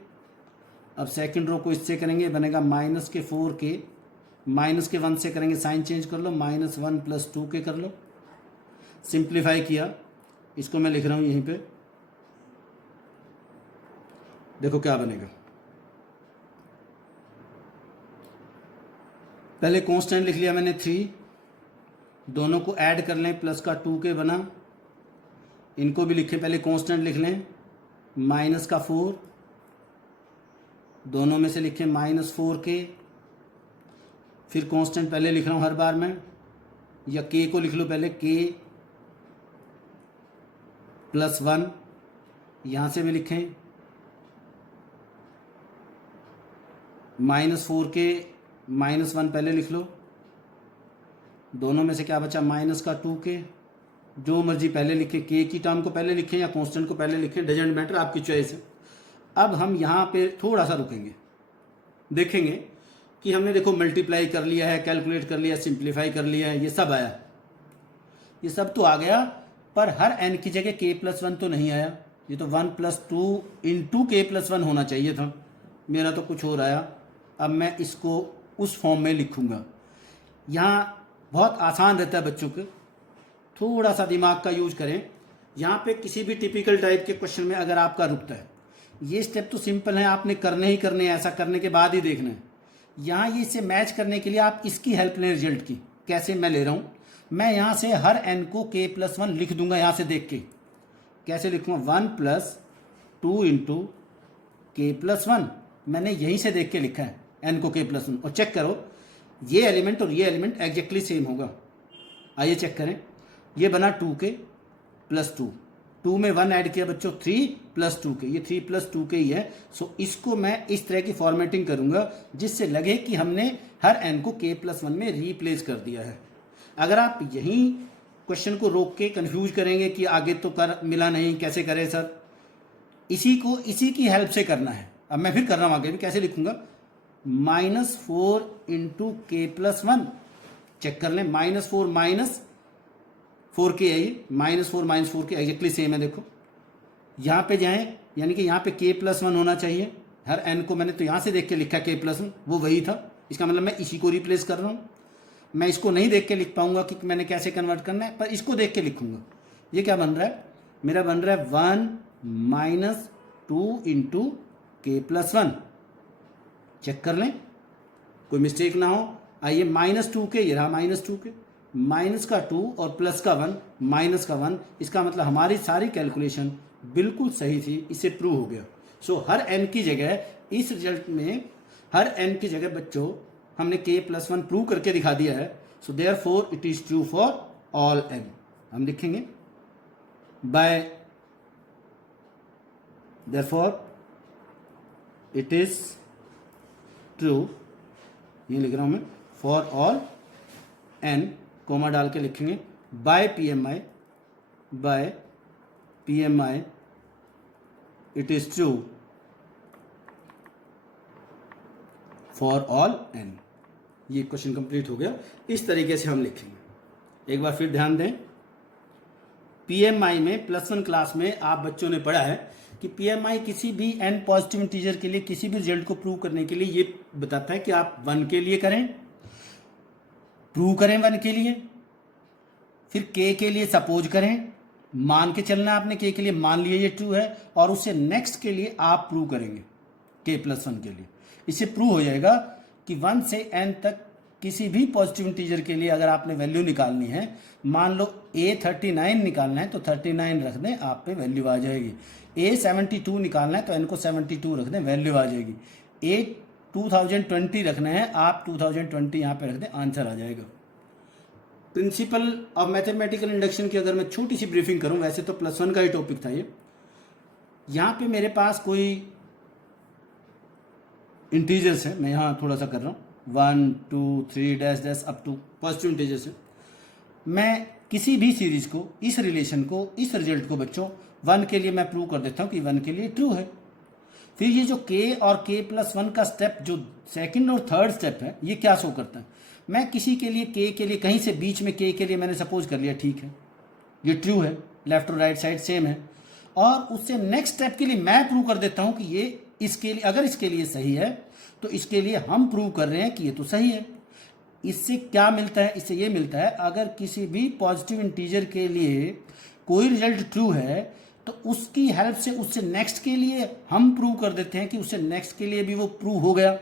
अब सेकंड रो को इससे करेंगे, बनेगा -4k, -1 से करेंगे, साइन चेंज कर लो, -1 + 2k कर लो। सिंप्लीफाई किया, इसको मैं लिख रहा हूँ यहीं पे, देखो क्या बनेगा। पहले कांस्टेंट लिख लिया मैंने 3, दोनों को ऐड कर लें, प्लस का 2k बना। इनको भी लिखें, पहले कांस्टेंट लिख लें, -4, दोनों में से लिखें -4k। फिर कांस्टेंट पहले लिख रहा हूँ हर बार में, या k को लिख लो पहले, k +1, यहाँ से भी लिखें -4k, -1 पहले लिख लो, दोनों में से क्या बचा, -2k। जो मर्जी पहले लिखें, k की टर्म को पहले लिखें या कांस्टेंट को पहले लिखें, डजेंट मैटर, आपकी चॉइस है। अब हम यहाँ पे थोड़ा सा रुकेंगे, देखेंगे कि हमने देखो मल्टीप्लाई कर लिया है, कैलकुलेट कर लिया, सिंप्लीफाई कर लिया है, ये सब आया, ये सब तो आ गया, पर हर n की जगह k+1 तो नहीं आया। ये तो 1 + 2 × k+1 होना चाहिए था, मेरा तो कुछ और आया। अब मैं इसको उस फॉर्म में लिखूंगा। यहाँ बहुत आसान रहता है बच्चों के, थोड़ा सा दिमाग का यूज करें। यहाँ पे किसी भी टिपिकल टाइप के क्वेश्चन में अगर आपका रुकता है, ये स्टेप तो सिंपल है, आपने करने ही करने हैं, ऐसा करने के बाद ही देखना है। यहाँ ये इसे मैच करने के लिए आप इसकी हेल्प लें रिजल्ट की। कैसे मैं ले रहा हूँ, मैं यहाँ से हर n को k+1 लिख दूंगा, यहाँ से देख के। कैसे लिखूँगा, 1 + 2 × k+1, मैंने यहीं से देख के लिखा है n को k+1। और चेक करो, ये एलिमेंट और ये एलिमेंट एग्जैक्टली सेम होगा। आइए चेक करें, ये बना 2k + 2, 2 में 1 ऐड किया बच्चों, 3 + 2k, ये 3 + 2k ही है। सो इसको मैं इस तरह की फॉर्मेटिंग करूंगा जिससे लगे कि हमने हर n को k+1 में रिप्लेस कर दिया है। अगर आप यहीं क्वेश्चन को रोक के कंफ्यूज करेंगे कि आगे तो कर मिला नहीं, कैसे करें सर, इसी की हेल्प से करना है। अब मैं फिर कर रहा हूँ आगे भी, कैसे लिखूंगा, -4 × k+1, चेक कर लें, -4 -4k है ये, -4 -4k एग्जैक्टली सेम है। देखो यहाँ पे जाएं, यानी कि यहाँ पे k+1 होना चाहिए, हर n को मैंने तो यहाँ से देख के लिखा k+1, वो वही था। इसका मतलब मैं इसी को रिप्लेस कर रहा हूँ। मैं इसको नहीं देख के लिख पाऊंगा कि मैंने कैसे कन्वर्ट करना है, पर इसको देख के लिखूंगा। ये क्या बन रहा है, मेरा बन रहा है 1 - 2 × k+1। चेक कर लें, कोई मिस्टेक ना हो। आइए, -2k, ये रहा -2k, -2 और +1, -1, इसका मतलब हमारी सारी कैलकुलेशन बिल्कुल सही थी, इससे प्रूव हो गया। सो हर n की जगह, इस रिजल्ट में हर n की जगह बच्चों हमने k+1 प्रूव करके दिखा दिया है। So therefore it is true for all n। हम लिखेंगे by, therefore it is true, ये लिख रहा हूं मैं, फॉर ऑल n, कोमा डाल के लिखेंगे, by PMI it is true for all n। ये क्वेश्चन कंप्लीट हो गया। इस तरीके से हम लिखेंगे। एक बार फिर ध्यान दें, PMI में +1 क्लास में आप बच्चों ने पढ़ा है कि PMI किसी भी n पॉजिटिव इंटीजर के लिए किसी भी रिजल्ट को प्रूव करने के लिए ये बताता है कि आप 1 के लिए करें, प्रूव करें 1 के लिए, फिर k के लिए सपोज करें, मान के चलना है आपने, k के लिए मान लिया ये ट्रू है, और उससे नेक्स्ट के लिए आप प्रूव करेंगे k+1 के लिए। इससे प्रूव हो जाएगा कि 1 से n तक किसी भी पॉजिटिव इंटीजर के लिए अगर आपने वैल्यू निकालनी है, मान लो a 39 निकालना है तो 39 रख दें, आप पे वैल्यू आ जाएगी। a 72 निकालना है तो n को 72 रख दें, वैल्यू आ जाएगी। a 2020 रखना है, आप 2020 यहाँ पे रख दें, आंसर आ जाएगा। प्रिंसिपल ऑफ मैथमेटिकल इंडक्शन की अगर मैं छोटी सी ब्रीफिंग करूं, वैसे तो +1 का ही टॉपिक था ये। यहाँ पे मेरे पास कोई इंटीजर्स हैं, मैं यहाँ थोड़ा सा कर रहा हूँ 1 2 3 dash dash up to positive integers हैं। मैं किसी भी सीरीज को, इस रिलेशन को, इस रिजल्ट को बच्चों 1 के लिए मैं प्रूव कर देता हूँ कि 1 के लिए ट्रू है। फिर ये जो k और k+1 का स्टेप, जो सेकंड और थर्ड स्टेप है, ये क्या शो करता है? मैं किसी के लिए k के लिए कहीं से बीच में k के लिए मैंने सपोज कर लिया, ठीक है, ये ट्रू है, लेफ्ट और राइट साइड सेम है। और उससे नेक्स्ट स्टेप के लिए मैं प्रूव कर देता हूँ कि ये इसके लिए, अगर इसके लिए सही है तो इसके लिए हम प्रूव कर रहे हैं कि ये तो सही है। इससे क्या मिलता है? इससे ये मिलता है, अगर किसी भी पॉजिटिव इंटीजर के लिए कोई रिजल्ट ट्रू है तो उसकी हेल्प से उससे नेक्स्ट के लिए हम प्रूव कर देते हैं कि उससे नेक्स्ट के लिए भी वो प्रूव हो गया।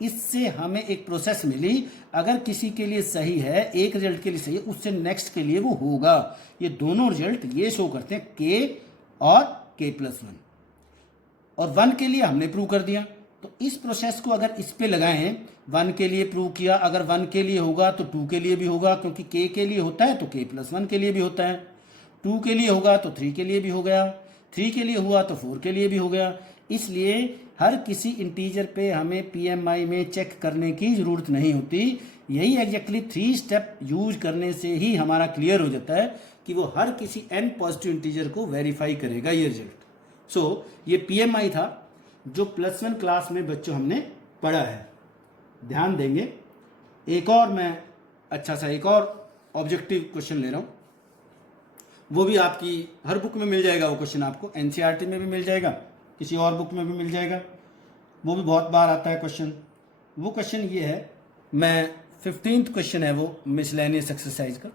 इससे हमें एक प्रोसेस मिली, अगर किसी के लिए सही है, एक रिजल्ट के लिए सही है, उससे नेक्स्ट के लिए वो होगा। ये दोनों रिजल्ट ये शो करते हैं, k और k+1, और 1 के लिए हमने प्रूव कर दिया। तो इस प्रोसेस को अगर इस पे लगाएं, 1 के लिए प्रूव किया, अगर 1 के लिए होगा तो 2 के लिए भी होगा, क्योंकि k के लिए होता है तो k+1 के लिए भी होता है, 2 के लिए होगा तो 3 के लिए भी हो गया, 3 के लिए हुआ तो 4 के लिए भी हो गया। इसलिए हर किसी इंटीजर पे हमें PMI में चेक करने की ज़रूरत नहीं होती। यही एग्जैक्टली 3 स्टेप यूज करने से ही हमारा क्लियर हो जाता है कि वो हर किसी n पॉजिटिव इंटीजर को वेरीफाई करेगा ये रिजल्ट। सो ये PMI था जो +1 क्लास में बच्चों हमने पढ़ा है। ध्यान देंगे, एक और मैं अच्छा सा एक और ऑब्जेक्टिव क्वेश्चन ले रहा हूँ, वो भी आपकी हर बुक में मिल जाएगा। वो क्वेश्चन आपको NCERT में भी मिल जाएगा, किसी और बुक में भी मिल जाएगा, वो भी बहुत बार आता है क्वेश्चन। वो क्वेश्चन ये है, मैं 15th क्वेश्चन है वो मिसलेनियस एक्सरसाइज का।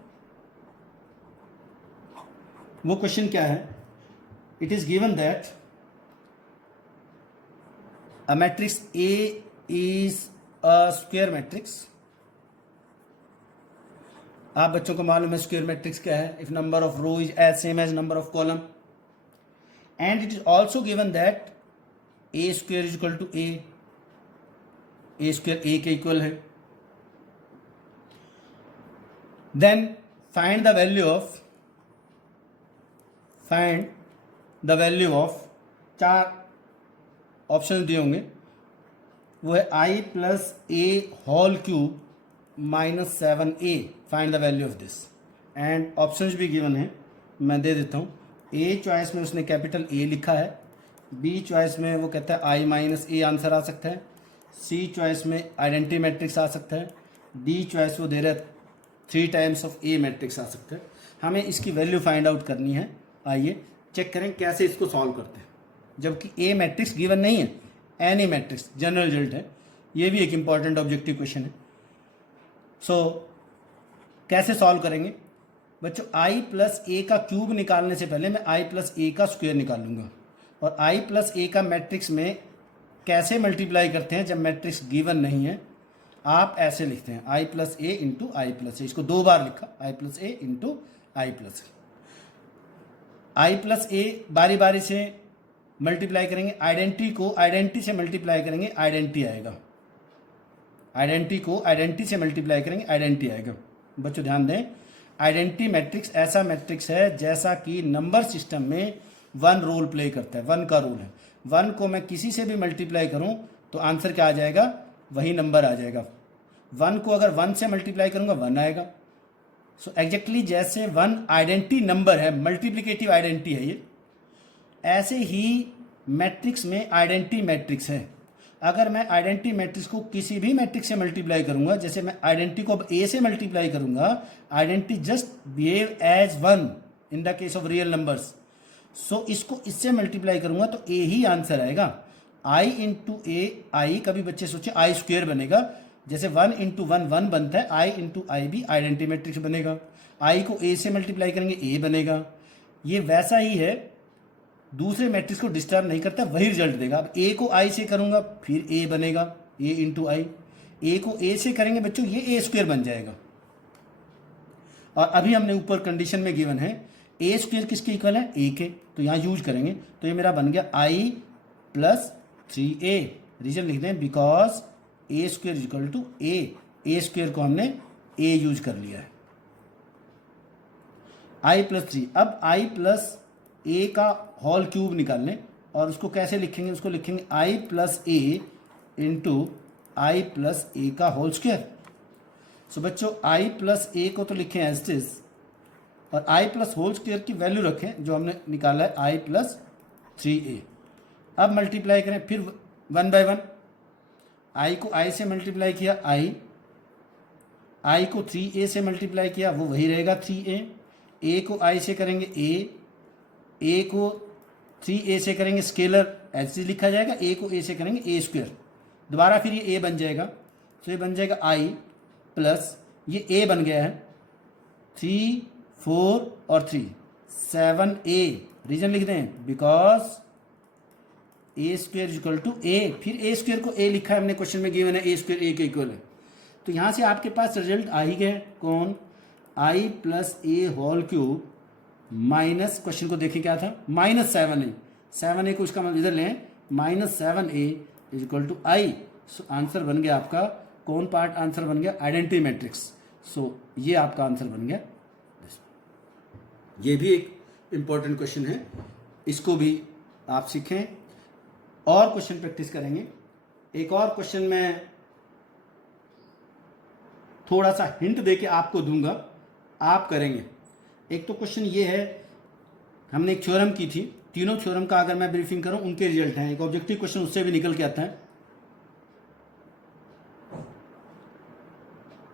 वो क्वेश्चन क्या है? It is given that a matrix A is a square matrix. आप बच्चों को मालूम है स्क्वायर मैट्रिक्स क्या है? If number of row is as same as number of column, and it is also given that A square is equal to A square A के इक्वल है। Then find the value of 4 option दिए होंगे, वो है i+a² -7a। Find the value of this, and options भी गिवन है, मैं दे देता हूँ। ए चॉइस में उसने कैपिटल A लिखा है, बी चॉइस में वो कहता है i-a आंसर आ सकता है, सी चॉइस में आइडेंटिटी मैट्रिक्स आ सकता है, डी चॉइस वो दे रहा है 3 टाइम्स ऑफ A मैट्रिक्स आ सकता है। हमें इसकी वैल्यू फाइंड आउट करनी है। आइए चेक करें कैसे इसको सॉल्व करते हैं, जबकि A मैट्रिक्स गिवन नहीं है, एनी मैट्रिक्स जनरल रिजल्ट है। ये भी एक इंपॉर्टेंट ऑब्जेक्टिव क्वेश्चन है। सो कैसे सॉल्व करेंगे बच्चों? i+a का क्यूब निकालने से पहले मैं i+a का स्क्वायर निकालूंगा, और i+a का मैट्रिक्स में कैसे मल्टीप्लाई करते हैं जब मैट्रिक्स गिवन नहीं है? आप ऐसे लिखते हैं i+a इंटू i+a, इसको 2 बार लिखा, i+a इंटू i+a बारी बारी से मल्टीप्लाई करेंगे, आइडेंटिटी को आइडेंटिटी से मल्टीप्लाई करेंगे, आइडेंटिटी आएगा, आइडेंटिटी को आइडेंटिटी से मल्टीप्लाई करेंगे, आइडेंटिटी आएगा। बच्चों ध्यान दें, आइडेंटिटी मैट्रिक्स ऐसा मैट्रिक्स है जैसा कि नंबर सिस्टम में 1 रोल प्ले करता है, 1 का रोल है। 1 को मैं किसी से भी मल्टीप्लाई करूं तो आंसर क्या आ जाएगा? वही नंबर आ जाएगा। 1 को अगर 1 से मल्टीप्लाई करूंगा 1 आएगा। सो एग्जैक्टली जैसे 1 आइडेंटिटी नंबर है, मल्टीप्लिकेटिव आइडेंटिटी है ये, ऐसे ही मैट्रिक्स में आइडेंटिटी मैट्रिक्स है। अगर मैं आइडेंटिटी मैट्रिक्स को किसी भी मैट्रिक्स से मल्टीप्लाई करूंगा, जैसे मैं आइडेंटिटी को अब A से मल्टीप्लाई करूंगा, identity just behave as 1 in the case of real numbers. So इसको इससे मल्टीप्लाई करूंगा तो A ही आंसर आएगा। I इंटू ए, आई कभी बच्चे सोचे I स्क्वायर बनेगा, जैसे 1 इंटू 1 1 बनता है, I इंटू आई भी आइडेंटिटी मैट्रिक्स बनेगा। I को A से मल्टीप्लाई करेंगे A बनेगा। ये वैसा ही है, दूसरे मैट्रिक्स को डिस्टर्ब नहीं करता, वही रिजल्ट देगा। अब A को I से करूंगा फिर A बनेगा, A इंटू आई। A को A से करेंगे बच्चों, ये A स्क्वायर बन जाएगा। और अभी हमने ऊपर कंडीशन में गिवन है A स्क्वायर किसके इक्वल है? A के, तो यहाँ यूज करेंगे तो ये मेरा बन गया i+3a। रीजन लिख दें because A square is equal to A square को हमने A यूज कर लिया है। i+3, अब i+a का होल क्यूब निकाल लें, और उसको कैसे लिखेंगे? उसको लिखेंगे i+a इंटू आई प्लस ए का होल स्क्वायर। सो बच्चों आई प्लस ए को तो लिखें एज इट इज और आई प्लस होल स्क्वायर की वैल्यू रखें जो हमने निकाला है आई प्लस 3a। अब मल्टीप्लाई करें फिर 1 बाय 1, आई को आई से मल्टीप्लाई किया आई को 3a से मल्टीप्लाई किया वो वही रहेगा 3a, ए को आई से करेंगे ए को 3a से करेंगे स्केलर ऐसे लिखा जाएगा, ए को ए से करेंगे ए स्क्वायर, दोबारा फिर ये ए बन जाएगा, तो ये बन जाएगा आई प्लस ये ए बन गया है 3 4 और 3 7a। रीजन लिख दें because A square equal to A, फिर ए स्क्वायर को ए लिखा है हमने क्वेश्चन में गिवन है ए स्क्वायर ए के इक्वल है, तो यहाँ से आपके पास रिजल्ट आ ही गया कौन आई प्लस ए होल क्यूब माइनस क्वेश्चन को देखें क्या था -7a को इसका मतलब इधर लें -7a is equal to I. So answer बन गया आपका कौन पार्ट आंसर बन गया आइडेंटिटी मैट्रिक्स। सो ये आपका आंसर बन गया। ये भी एक इंपॉर्टेंट क्वेश्चन है, इसको भी आप सीखें और क्वेश्चन प्रैक्टिस करेंगे। एक और क्वेश्चन मैं थोड़ा सा हिंट देके आपको दूंगा, आप करेंगे। एक तो क्वेश्चन ये है, हमने एक थ्योरम की थी, तीनों थ्योरम का अगर मैं ब्रीफिंग करूं उनके रिजल्ट हैं, एक ऑब्जेक्टिव क्वेश्चन उससे भी निकल के आता है।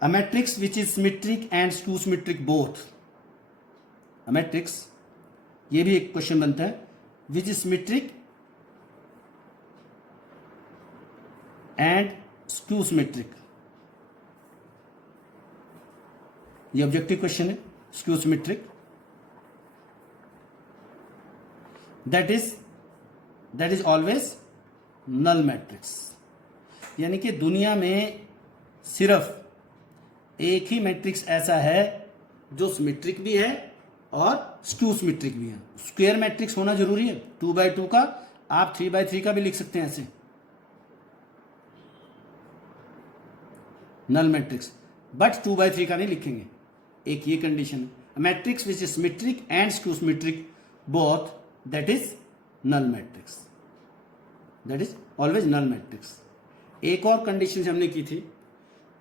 A matrix which is symmetric and skew symmetric both, a matrix, ये भी एक क्वेश्चन बनता है, which is symmetric and skew symmetric, ये ऑब्जेक्टिव क्वेश्चन है। Skew symmetric that is always null matrix, यानी कि दुनिया में सिर्फ एक ही मैट्रिक्स ऐसा है जो सिमेट्रिक भी है और स्क्यू सिमेट्रिक भी है। स्क्वायर मैट्रिक्स होना जरूरी है 2x2 का, आप 3x3 का भी लिख सकते हैं ऐसे नल मैट्रिक्स, बट 2x3 का नहीं लिखेंगे, एक ये कंडीशन है। Matrix which is symmetric and skew symmetric both that is null matrix, that is always null matrix. एक और कंडीशन हमने की थी,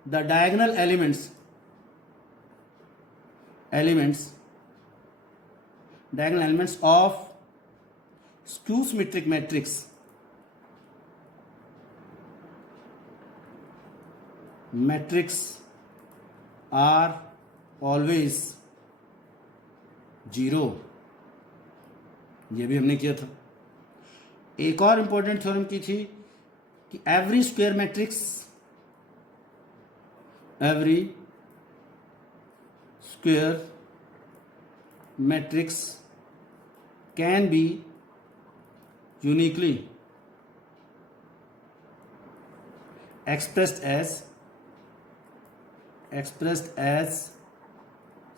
the diagonal elements of skew symmetric matrix are always 0, ये भी हमने किया था। एक और इंपॉर्टेंट थ्योरम की थी कि every square matrix can be uniquely expressed as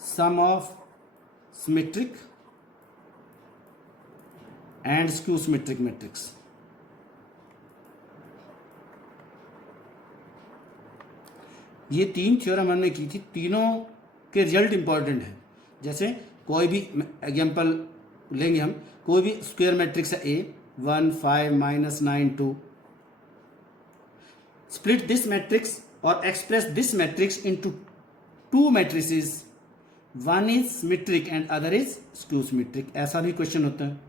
sum of symmetric and skew symmetric matrix। ये तीन थ्योरम हमने की थी, तीनों के रिजल्ट इंपॉर्टेंट है। जैसे कोई भी एग्जांपल लेंगे हम, कोई भी स्क्वायर मैट्रिक्स है A 1 5 -9 2, split this matrix or express this matrix into two matrices, one is symmetric and other is skew symmetric। ऐसा भी क्वेश्चन होता है,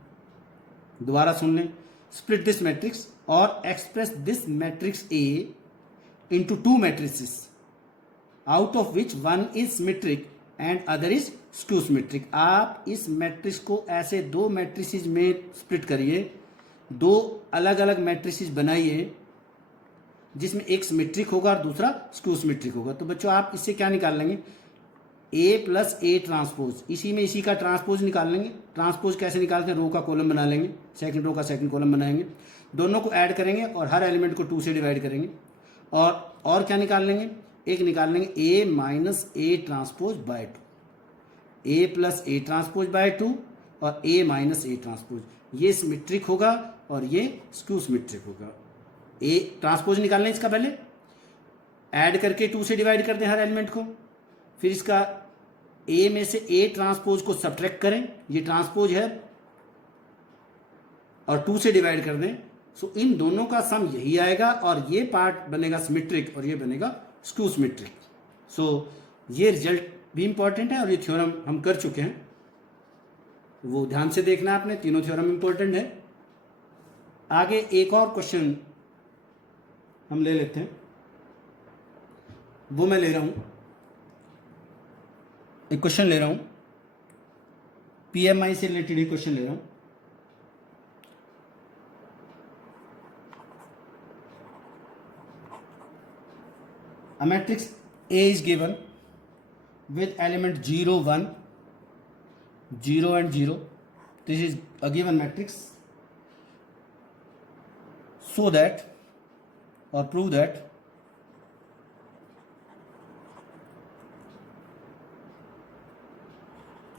दोबारा सुन लें। split this matrix or express this matrix A into two matrices out of which one is symmetric and other is skew symmetric। आप इस मैट्रिक्स को ऐसे दो मैट्रिसेस में स्प्लिट करिए, दो अलग अलग मैट्रिसेस बनाइए जिसमें एक सिमेट्रिक होगा और दूसरा स्क्यू सिमेट्रिक होगा। तो बच्चों आप इससे क्या निकाल लेंगे, A प्लस A ट्रांसपोज, इसी में इसी का ट्रांसपोज निकाल लेंगे। ट्रांसपोज कैसे निकालते हैं, रो का कॉलम बना लेंगे, सेकंड रो का सेकंड कॉलम बनाएंगे, दोनों को ऐड करेंगे और हर एलिमेंट को 2 से डिवाइड करेंगे। और क्या निकाल लेंगे, एक निकाल लेंगे A minus A transpose bye 2, A plus A transpose bye 2 और A माइनस A ट्रांसपोज, ये सिमेट्रिक होगा और ये स्क्यू सिमेट्रिक होगा। ए ट्रांसपोज निकाल लें, इसका पहले ऐड करके 2 से डिवाइड कर दें हर एलिमेंट को, फिर इसका ए में से ए ट्रांसपोज को सब्ट्रैक्ट करें, ये ट्रांसपोज है, और 2 से डिवाइड कर दें, सो इन दोनों का सम यही आएगा और ये पार्ट बनेगा सिमेट्रिक और ये बनेगा स्क्यू सिमेट्रिक। सो ये रिजल्ट भी इंपॉर्टेंट है और ये थ्योरम हम कर चुके हैं, वो ध्यान से देखना आपने, तीनों थ्योरम इंपॉर्टेंट है। आगे एक और क्वेश्चन हम ले लेते हैं, वो मैं ले रहा हूं, एक क्वेश्चन ले रहा हूं, पीएमआई से रिलेटेड ही क्वेश्चन ले रहा हूं। A matrix A is given with element 0, 1, 0 and 0. This is a given matrix. So that or prove that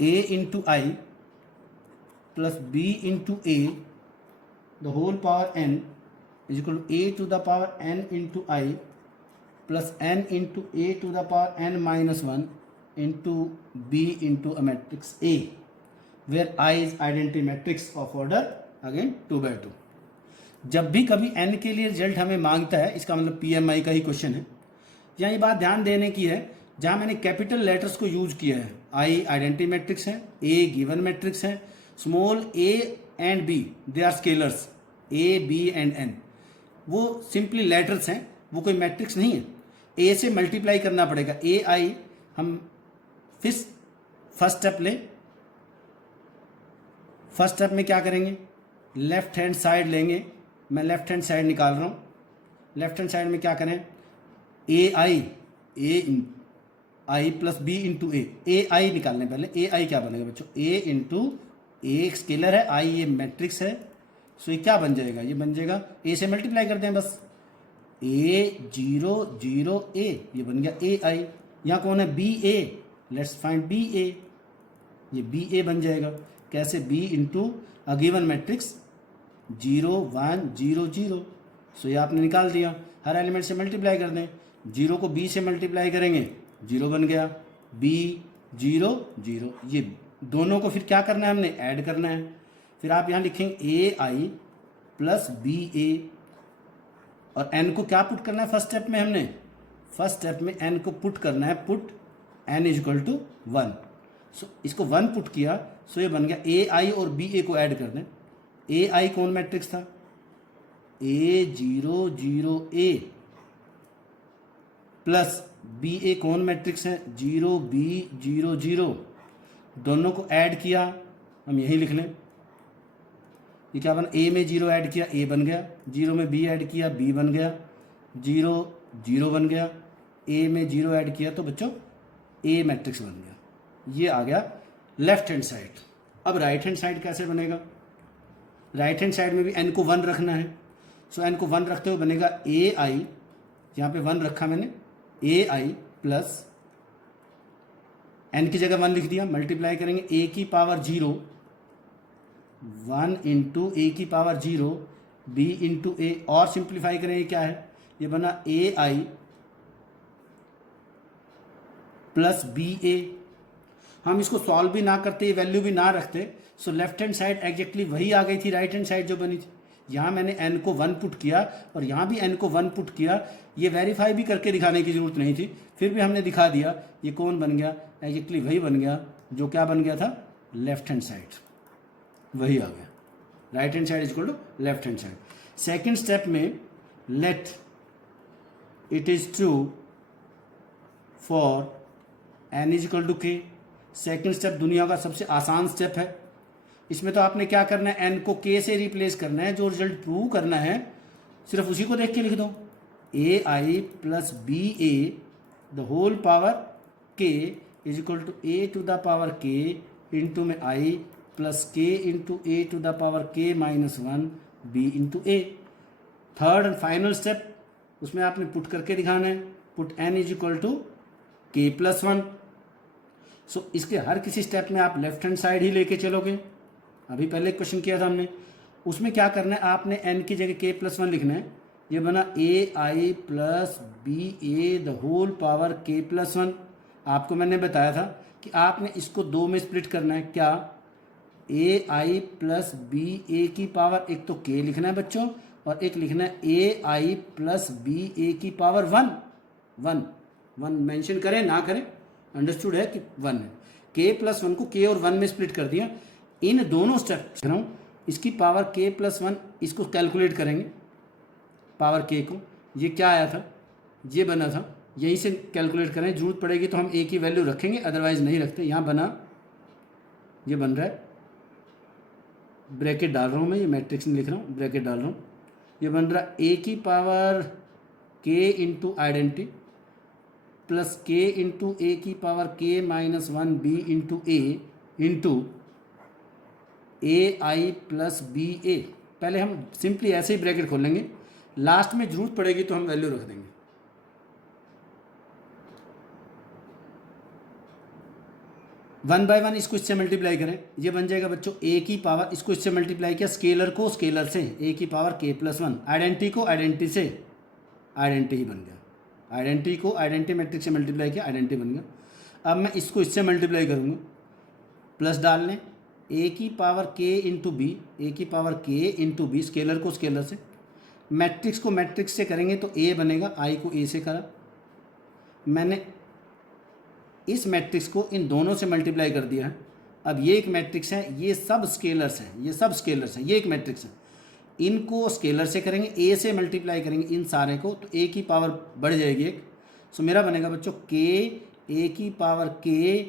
A into I plus B into A the whole power n is equal to A to the power n into I plus n into a to the power n minus 1 into b into a matrix A, where I is identity matrix of order again 2 by 2। जब भी कभी n के लिए रिजल्ट हमें मांगता है, इसका मतलब PMI का ही क्वेश्चन है। यहाँ ये बात ध्यान देने की है, जहाँ मैंने कैपिटल लेटर्स को यूज किया है, I आइडेंटिटी मैट्रिक्स है, A गिवन मैट्रिक्स है, small a and b they are scalars, A B and n, वो सिंपली लेटर्स हैं, वो कोई मैट्रिक्स नहीं है। ए से मल्टीप्लाई करना पड़ेगा, ए आई हम फिर फर्स्ट स्टेप ले, फर्स्ट स्टेप में क्या करेंगे, लेफ्ट हैंड साइड लेंगे, मैं लेफ्ट हैंड साइड निकाल रहा हूँ। लेफ्ट हैंड साइड में क्या करें, ए I plus B into A आई निकालने, पहले ए आई क्या बनेगा बच्चों, ए इंटू ए स्केलर है, आई ये मैट्रिक्स है, सो ये क्या बन जाएगा, ये बन जाएगा ए से मल्टीप्लाई करते हैं बस, ए 0 0 ए, ये बन गया ए आई। यहाँ कौन है, B A, let's find B A, ये बी ए बन जाएगा कैसे, B into a given matrix 0 1 0 0। So ये आपने निकाल दिया, हर एलिमेंट से मल्टीप्लाई कर दें, 0 को बी से मल्टीप्लाई करेंगे 0 बन गया, बी 0 0, ये दोनों को फिर क्या करना है, हमने ऐड करना है। फिर आप यहाँ लिखेंगे ए आई प्लस बी ए, और n को क्या पुट करना है फर्स्ट स्टेप में, हमने फर्स्ट स्टेप में n को पुट करना है, put n is equal to 1। So इसको 1 पुट किया, सो ये बन गया ए आई और बी ए को ऐड कर दें। ए आई कौन मैट्रिक्स था, ए 0 0 ए, प्लस बी ए कौन मैट्रिक्स है, 0 बी 0 0, दोनों को ऐड किया, हम यही लिख लें, ये क्या बना, ए में 0 ऐड किया ए बन गया, 0 में बी ऐड किया बी बन गया, 0 0 बन गया, ए में 0 ऐड किया तो बच्चों ए मैट्रिक्स बन गया। ये आ गया लेफ्ट हैंड साइड। अब राइट हैंड साइड कैसे बनेगा, राइट हैंड साइड में भी n को 1 रखना है, सो n को 1 रखते हुए बनेगा ए आई, यहाँ पे 1 रखा मैंने, ए आई प्लस n की जगह 1 लिख दिया, मल्टीप्लाई करेंगे a की पावर 0 1 इंटू ए की पावर 0 बी इंटू ए, और सिंप्लीफाई करें, ये क्या है, ये बना ए आई प्लस बी ए। हम इसको सॉल्व भी ना करते, वैल्यू भी ना रखते, so left hand side exactly वही आ गई थी राइट हैंड साइड जो बनी थी। यहाँ मैंने n को 1 पुट किया और यहाँ भी n को 1 पुट किया, ये वेरीफाई भी करके दिखाने की जरूरत नहीं थी, फिर भी हमने दिखा दिया। ये कौन बन गया, एग्जैक्टली वही बन गया जो क्या बन गया था, लेफ्ट हैंड साइड, वही आ गया, right hand side is equal to left hand side. Second step में let it is true for n is equal to k. Second step दुनिया का सबसे आसान स्टेप है, इसमें तो आपने क्या करना है, n को k से रिप्लेस करना है, जो रिजल्ट प्रूव करना है सिर्फ उसी को देख के लिख दो, A I plus B A the whole power k is equal to A to the power k into में I plus k into A to the power k minus 1 b into A. Third and final step, उसमें आपने पुट करके दिखाना है, put n is equal to k plus 1। So इसके हर किसी स्टेप में आप लेफ्ट हैंड साइड ही लेके चलोगे। अभी पहले क्वेश्चन किया था हमने, उसमें क्या करना है, आपने n की जगह k प्लस 1 लिखना है, ये बना A I plus B A the whole power k plus 1। आपको मैंने बताया था कि आपने इसको 2 में स्प्लिट करना है, क्या, ए आई प्लस बी ए की पावर, एक तो k लिखना है बच्चों और एक लिखना है ए आई प्लस बी ए की पावर 1 1 1 मेंशन करें ना करें, अंडरस्टूड है कि 1 है। के प्लस 1 को के और 1 में स्प्लिट कर दिया। इन दोनों स्टेप इसकी पावर के प्लस 1 इसको कैलकुलेट करेंगे पावर के को, ये क्या आया था, ये बना था, यहीं से कैलकुलेट करें, जरूरत पड़ेगी तो हम ए की वैल्यू रखेंगे, अदरवाइज नहीं रखते। यहाँ बना, ये बन रहा है, ब्रैकेट डाल रहा हूँ मैं, ये मैट्रिक्स नहीं लिख रहा हूँ, ब्रैकेट डाल रहा हूँ, ये बन रहा ए की पावर के इंटू आइडेंटिटी प्लस के इंटू ए की पावर के minus 1 B into A into A I plus B ए। पहले हम सिंपली ऐसे ही ब्रैकेट खोलेंगे, लास्ट में जरूरत पड़ेगी तो हम वैल्यू रख देंगे। वन बाय वन इसको इससे मल्टीप्लाई करें, ये बन जाएगा बच्चों ए की पावर, इसको इससे मल्टीप्लाई किया, स्केलर को स्केलर से, ए की पावर के प्लस 1, आइडेंटिटी को आइडेंटिटी से, आइडेंटिटी ही बन गया, आइडेंटिटी को आइडेंटिटी मैट्रिक्स से मल्टीप्लाई किया, आइडेंटिटी बन गया। अब मैं इसको इससे मल्टीप्लाई करूँगा, प्लस डाल लें, ए की पावर के इंटू बी, ए की पावर के इंटू बी, स्केलर को स्केलर से, मैट्रिक्स को मैट्रिक्स से करेंगे तो ए बनेगा, आई को ए से करा, मैंने इस मैट्रिक्स को इन दोनों से मल्टीप्लाई कर दिया है। अब ये एक मैट्रिक्स है, ये सब स्केलर्स हैं, ये सब स्केलर्स हैं, ये एक मैट्रिक्स है, इनको स्केलर से करेंगे, ए से मल्टीप्लाई करेंगे इन सारे को, तो ए की पावर बढ़ जाएगी एक। सो मेरा बनेगा बच्चों के ए की पावर के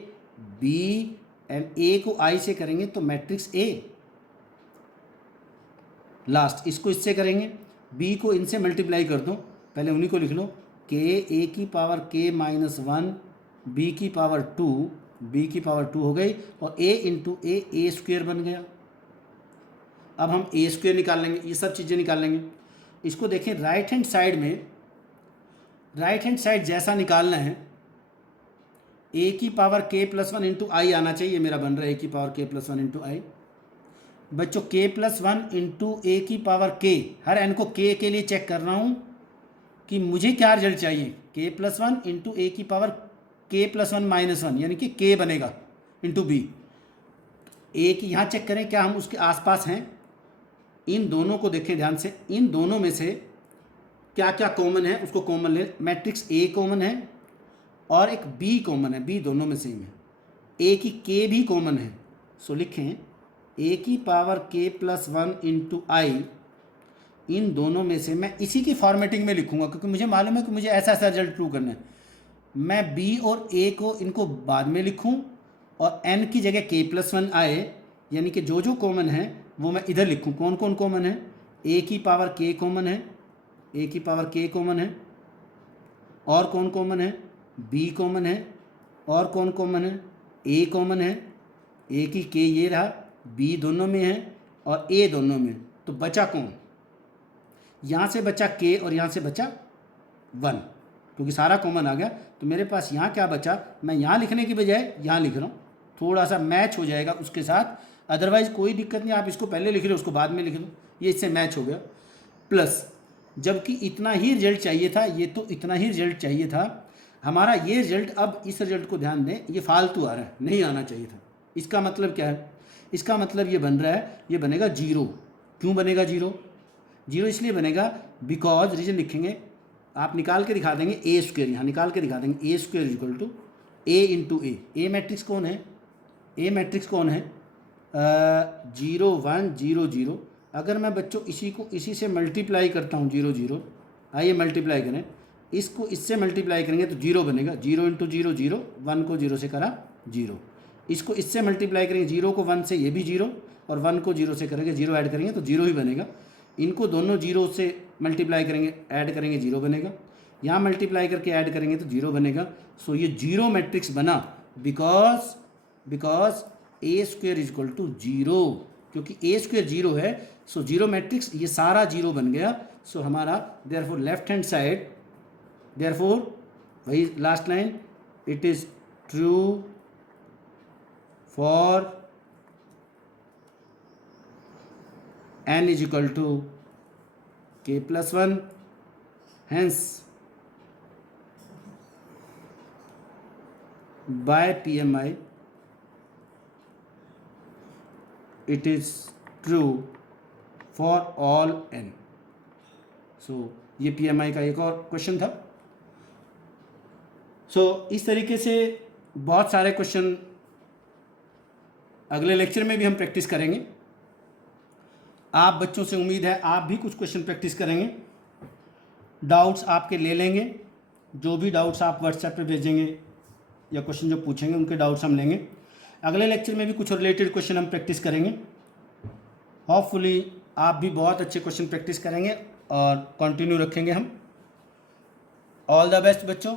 बी एंड ए को आई से करेंगे तो मैट्रिक्स ए, लास्ट इसको इससे करेंगे, बी को इनसे मल्टीप्लाई कर दो, पहले उन्हीं को लिख लो, के ए की पावर के माइनस 1 बी की पावर 2, बी की पावर 2 हो गई, और ए इंटू ए स्क्वेयर बन गया। अब हम ए स्क्वेयर निकाल लेंगे, ये सब चीज़ें निकाल लेंगे। इसको देखें राइट हैंड साइड में, राइट हैंड साइड जैसा निकालना है, ए की पावर के प्लस 1 इंटू आई आना चाहिए, मेरा बन रहा है ए की पावर के प्लस 1 इंटू आई। बच्चों के प्लस 1 इंटू ए की पावर के, हर एन को के लिए चेक कर रहा हूँ कि मुझे क्या रिजल्ट चाहिए, के प्लस 1 इंटू ए की पावर के प्लस 1 माइनस 1, यानी कि के बनेगा इंटू बी। ए की यहाँ चेक करें क्या हम उसके आसपास हैं, इन दोनों को देखें ध्यान से, इन दोनों में से क्या क्या कॉमन है उसको कॉमन ले, मैट्रिक्स ए कॉमन है और एक बी कॉमन है, बी दोनों में सेम है, ए की के भी कॉमन है। सो लिखें ए की पावर के प्लस 1 इंटू आई, इन दोनों में से मैं इसी की फॉर्मेटिंग में लिखूंगा क्योंकि मुझे मालूम है कि मुझे ऐसा ऐसा रिजल्ट प्रूव करना है। मैं बी और ए को इनको बाद में लिखूं और एन की जगह के प्लस 1 आए, यानी कि जो जो कॉमन है वो मैं इधर लिखूं। कौन कौन कॉमन है, ए की पावर के कॉमन है, ए की पावर के कॉमन है, और कौन कॉमन है, बी कॉमन है, और कौन कॉमन है, ए कॉमन है, ए की के ये रहा, बी दोनों में है और ए दोनों में, तो बचा कौन, यहाँ से बचा के और यहाँ से बचा 1, क्योंकि सारा कॉमन आ गया। तो मेरे पास यहाँ क्या बचा, मैं यहाँ लिखने की बजाय यहाँ लिख रहा हूँ, थोड़ा सा मैच हो जाएगा उसके साथ, अदरवाइज कोई दिक्कत नहीं, आप इसको पहले लिख लो उसको बाद में लिख लो, ये इससे मैच हो गया। प्लस जबकि इतना ही रिजल्ट चाहिए था, ये तो इतना ही रिजल्ट चाहिए था हमारा, ये रिजल्ट, अब इस रिजल्ट को ध्यान दें, ये फालतू आ रहा है, नहीं आना चाहिए था। इसका मतलब क्या है, इसका मतलब ये बन रहा है, ये बनेगा 0। क्यों बनेगा 0? 0 इसलिए बनेगा बिकॉज, रीजन लिखेंगे, आप निकाल के दिखा देंगे ए स्क्वेयर, यहाँ निकाल के दिखा देंगे, A square equal to A into A matrix कौन है, ए मैट्रिक्स कौन है, 0 1 0 0। अगर मैं बच्चों इसी को इसी से मल्टीप्लाई करता हूँ 0 0, आइए मल्टीप्लाई करें, इसको इससे मल्टीप्लाई करेंगे तो 0 बनेगा, 0 इंटू 0 0, 1 को 0 से करा 0, इसको इससे मल्टीप्लाई करेंगे 0 को 1 से, ये भी 0, और 1 को 0 से करेंगे, 0 ऐड करेंगे तो 0 ही बनेगा। इनको दोनों 0 से मल्टीप्लाई करेंगे, ऐड करेंगे 0 बनेगा, यहाँ मल्टीप्लाई करके ऐड करेंगे तो 0 बनेगा। सो ये 0 मैट्रिक्स बना because A square is equal to 0, क्योंकि ए स्क्वेयर 0 है, सो 0 मैट्रिक्स, ये सारा 0 बन गया। सो हमारा therefore left hand side, therefore वही last line, it is true for n is equal to k plus 1, hence by PMI it is true for all n. सो ये PMI का एक और क्वेश्चन था। इस तरीके से बहुत सारे क्वेश्चन अगले लेक्चर में भी हम प्रैक्टिस करेंगे। आप बच्चों से उम्मीद है आप भी कुछ क्वेश्चन प्रैक्टिस करेंगे, डाउट्स आपके ले लेंगे। जो भी डाउट्स आप व्हाट्सएप पे भेजेंगे या क्वेश्चन जो पूछेंगे उनके डाउट्स हम लेंगे। अगले लेक्चर में भी कुछ रिलेटेड क्वेश्चन हम प्रैक्टिस करेंगे। होपफुली आप भी बहुत अच्छे क्वेश्चन प्रैक्टिस करेंगे और कंटिन्यू रखेंगे हम। ऑल द बेस्ट बच्चों,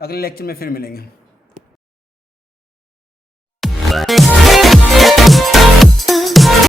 अगले लेक्चर में फिर मिलेंगे।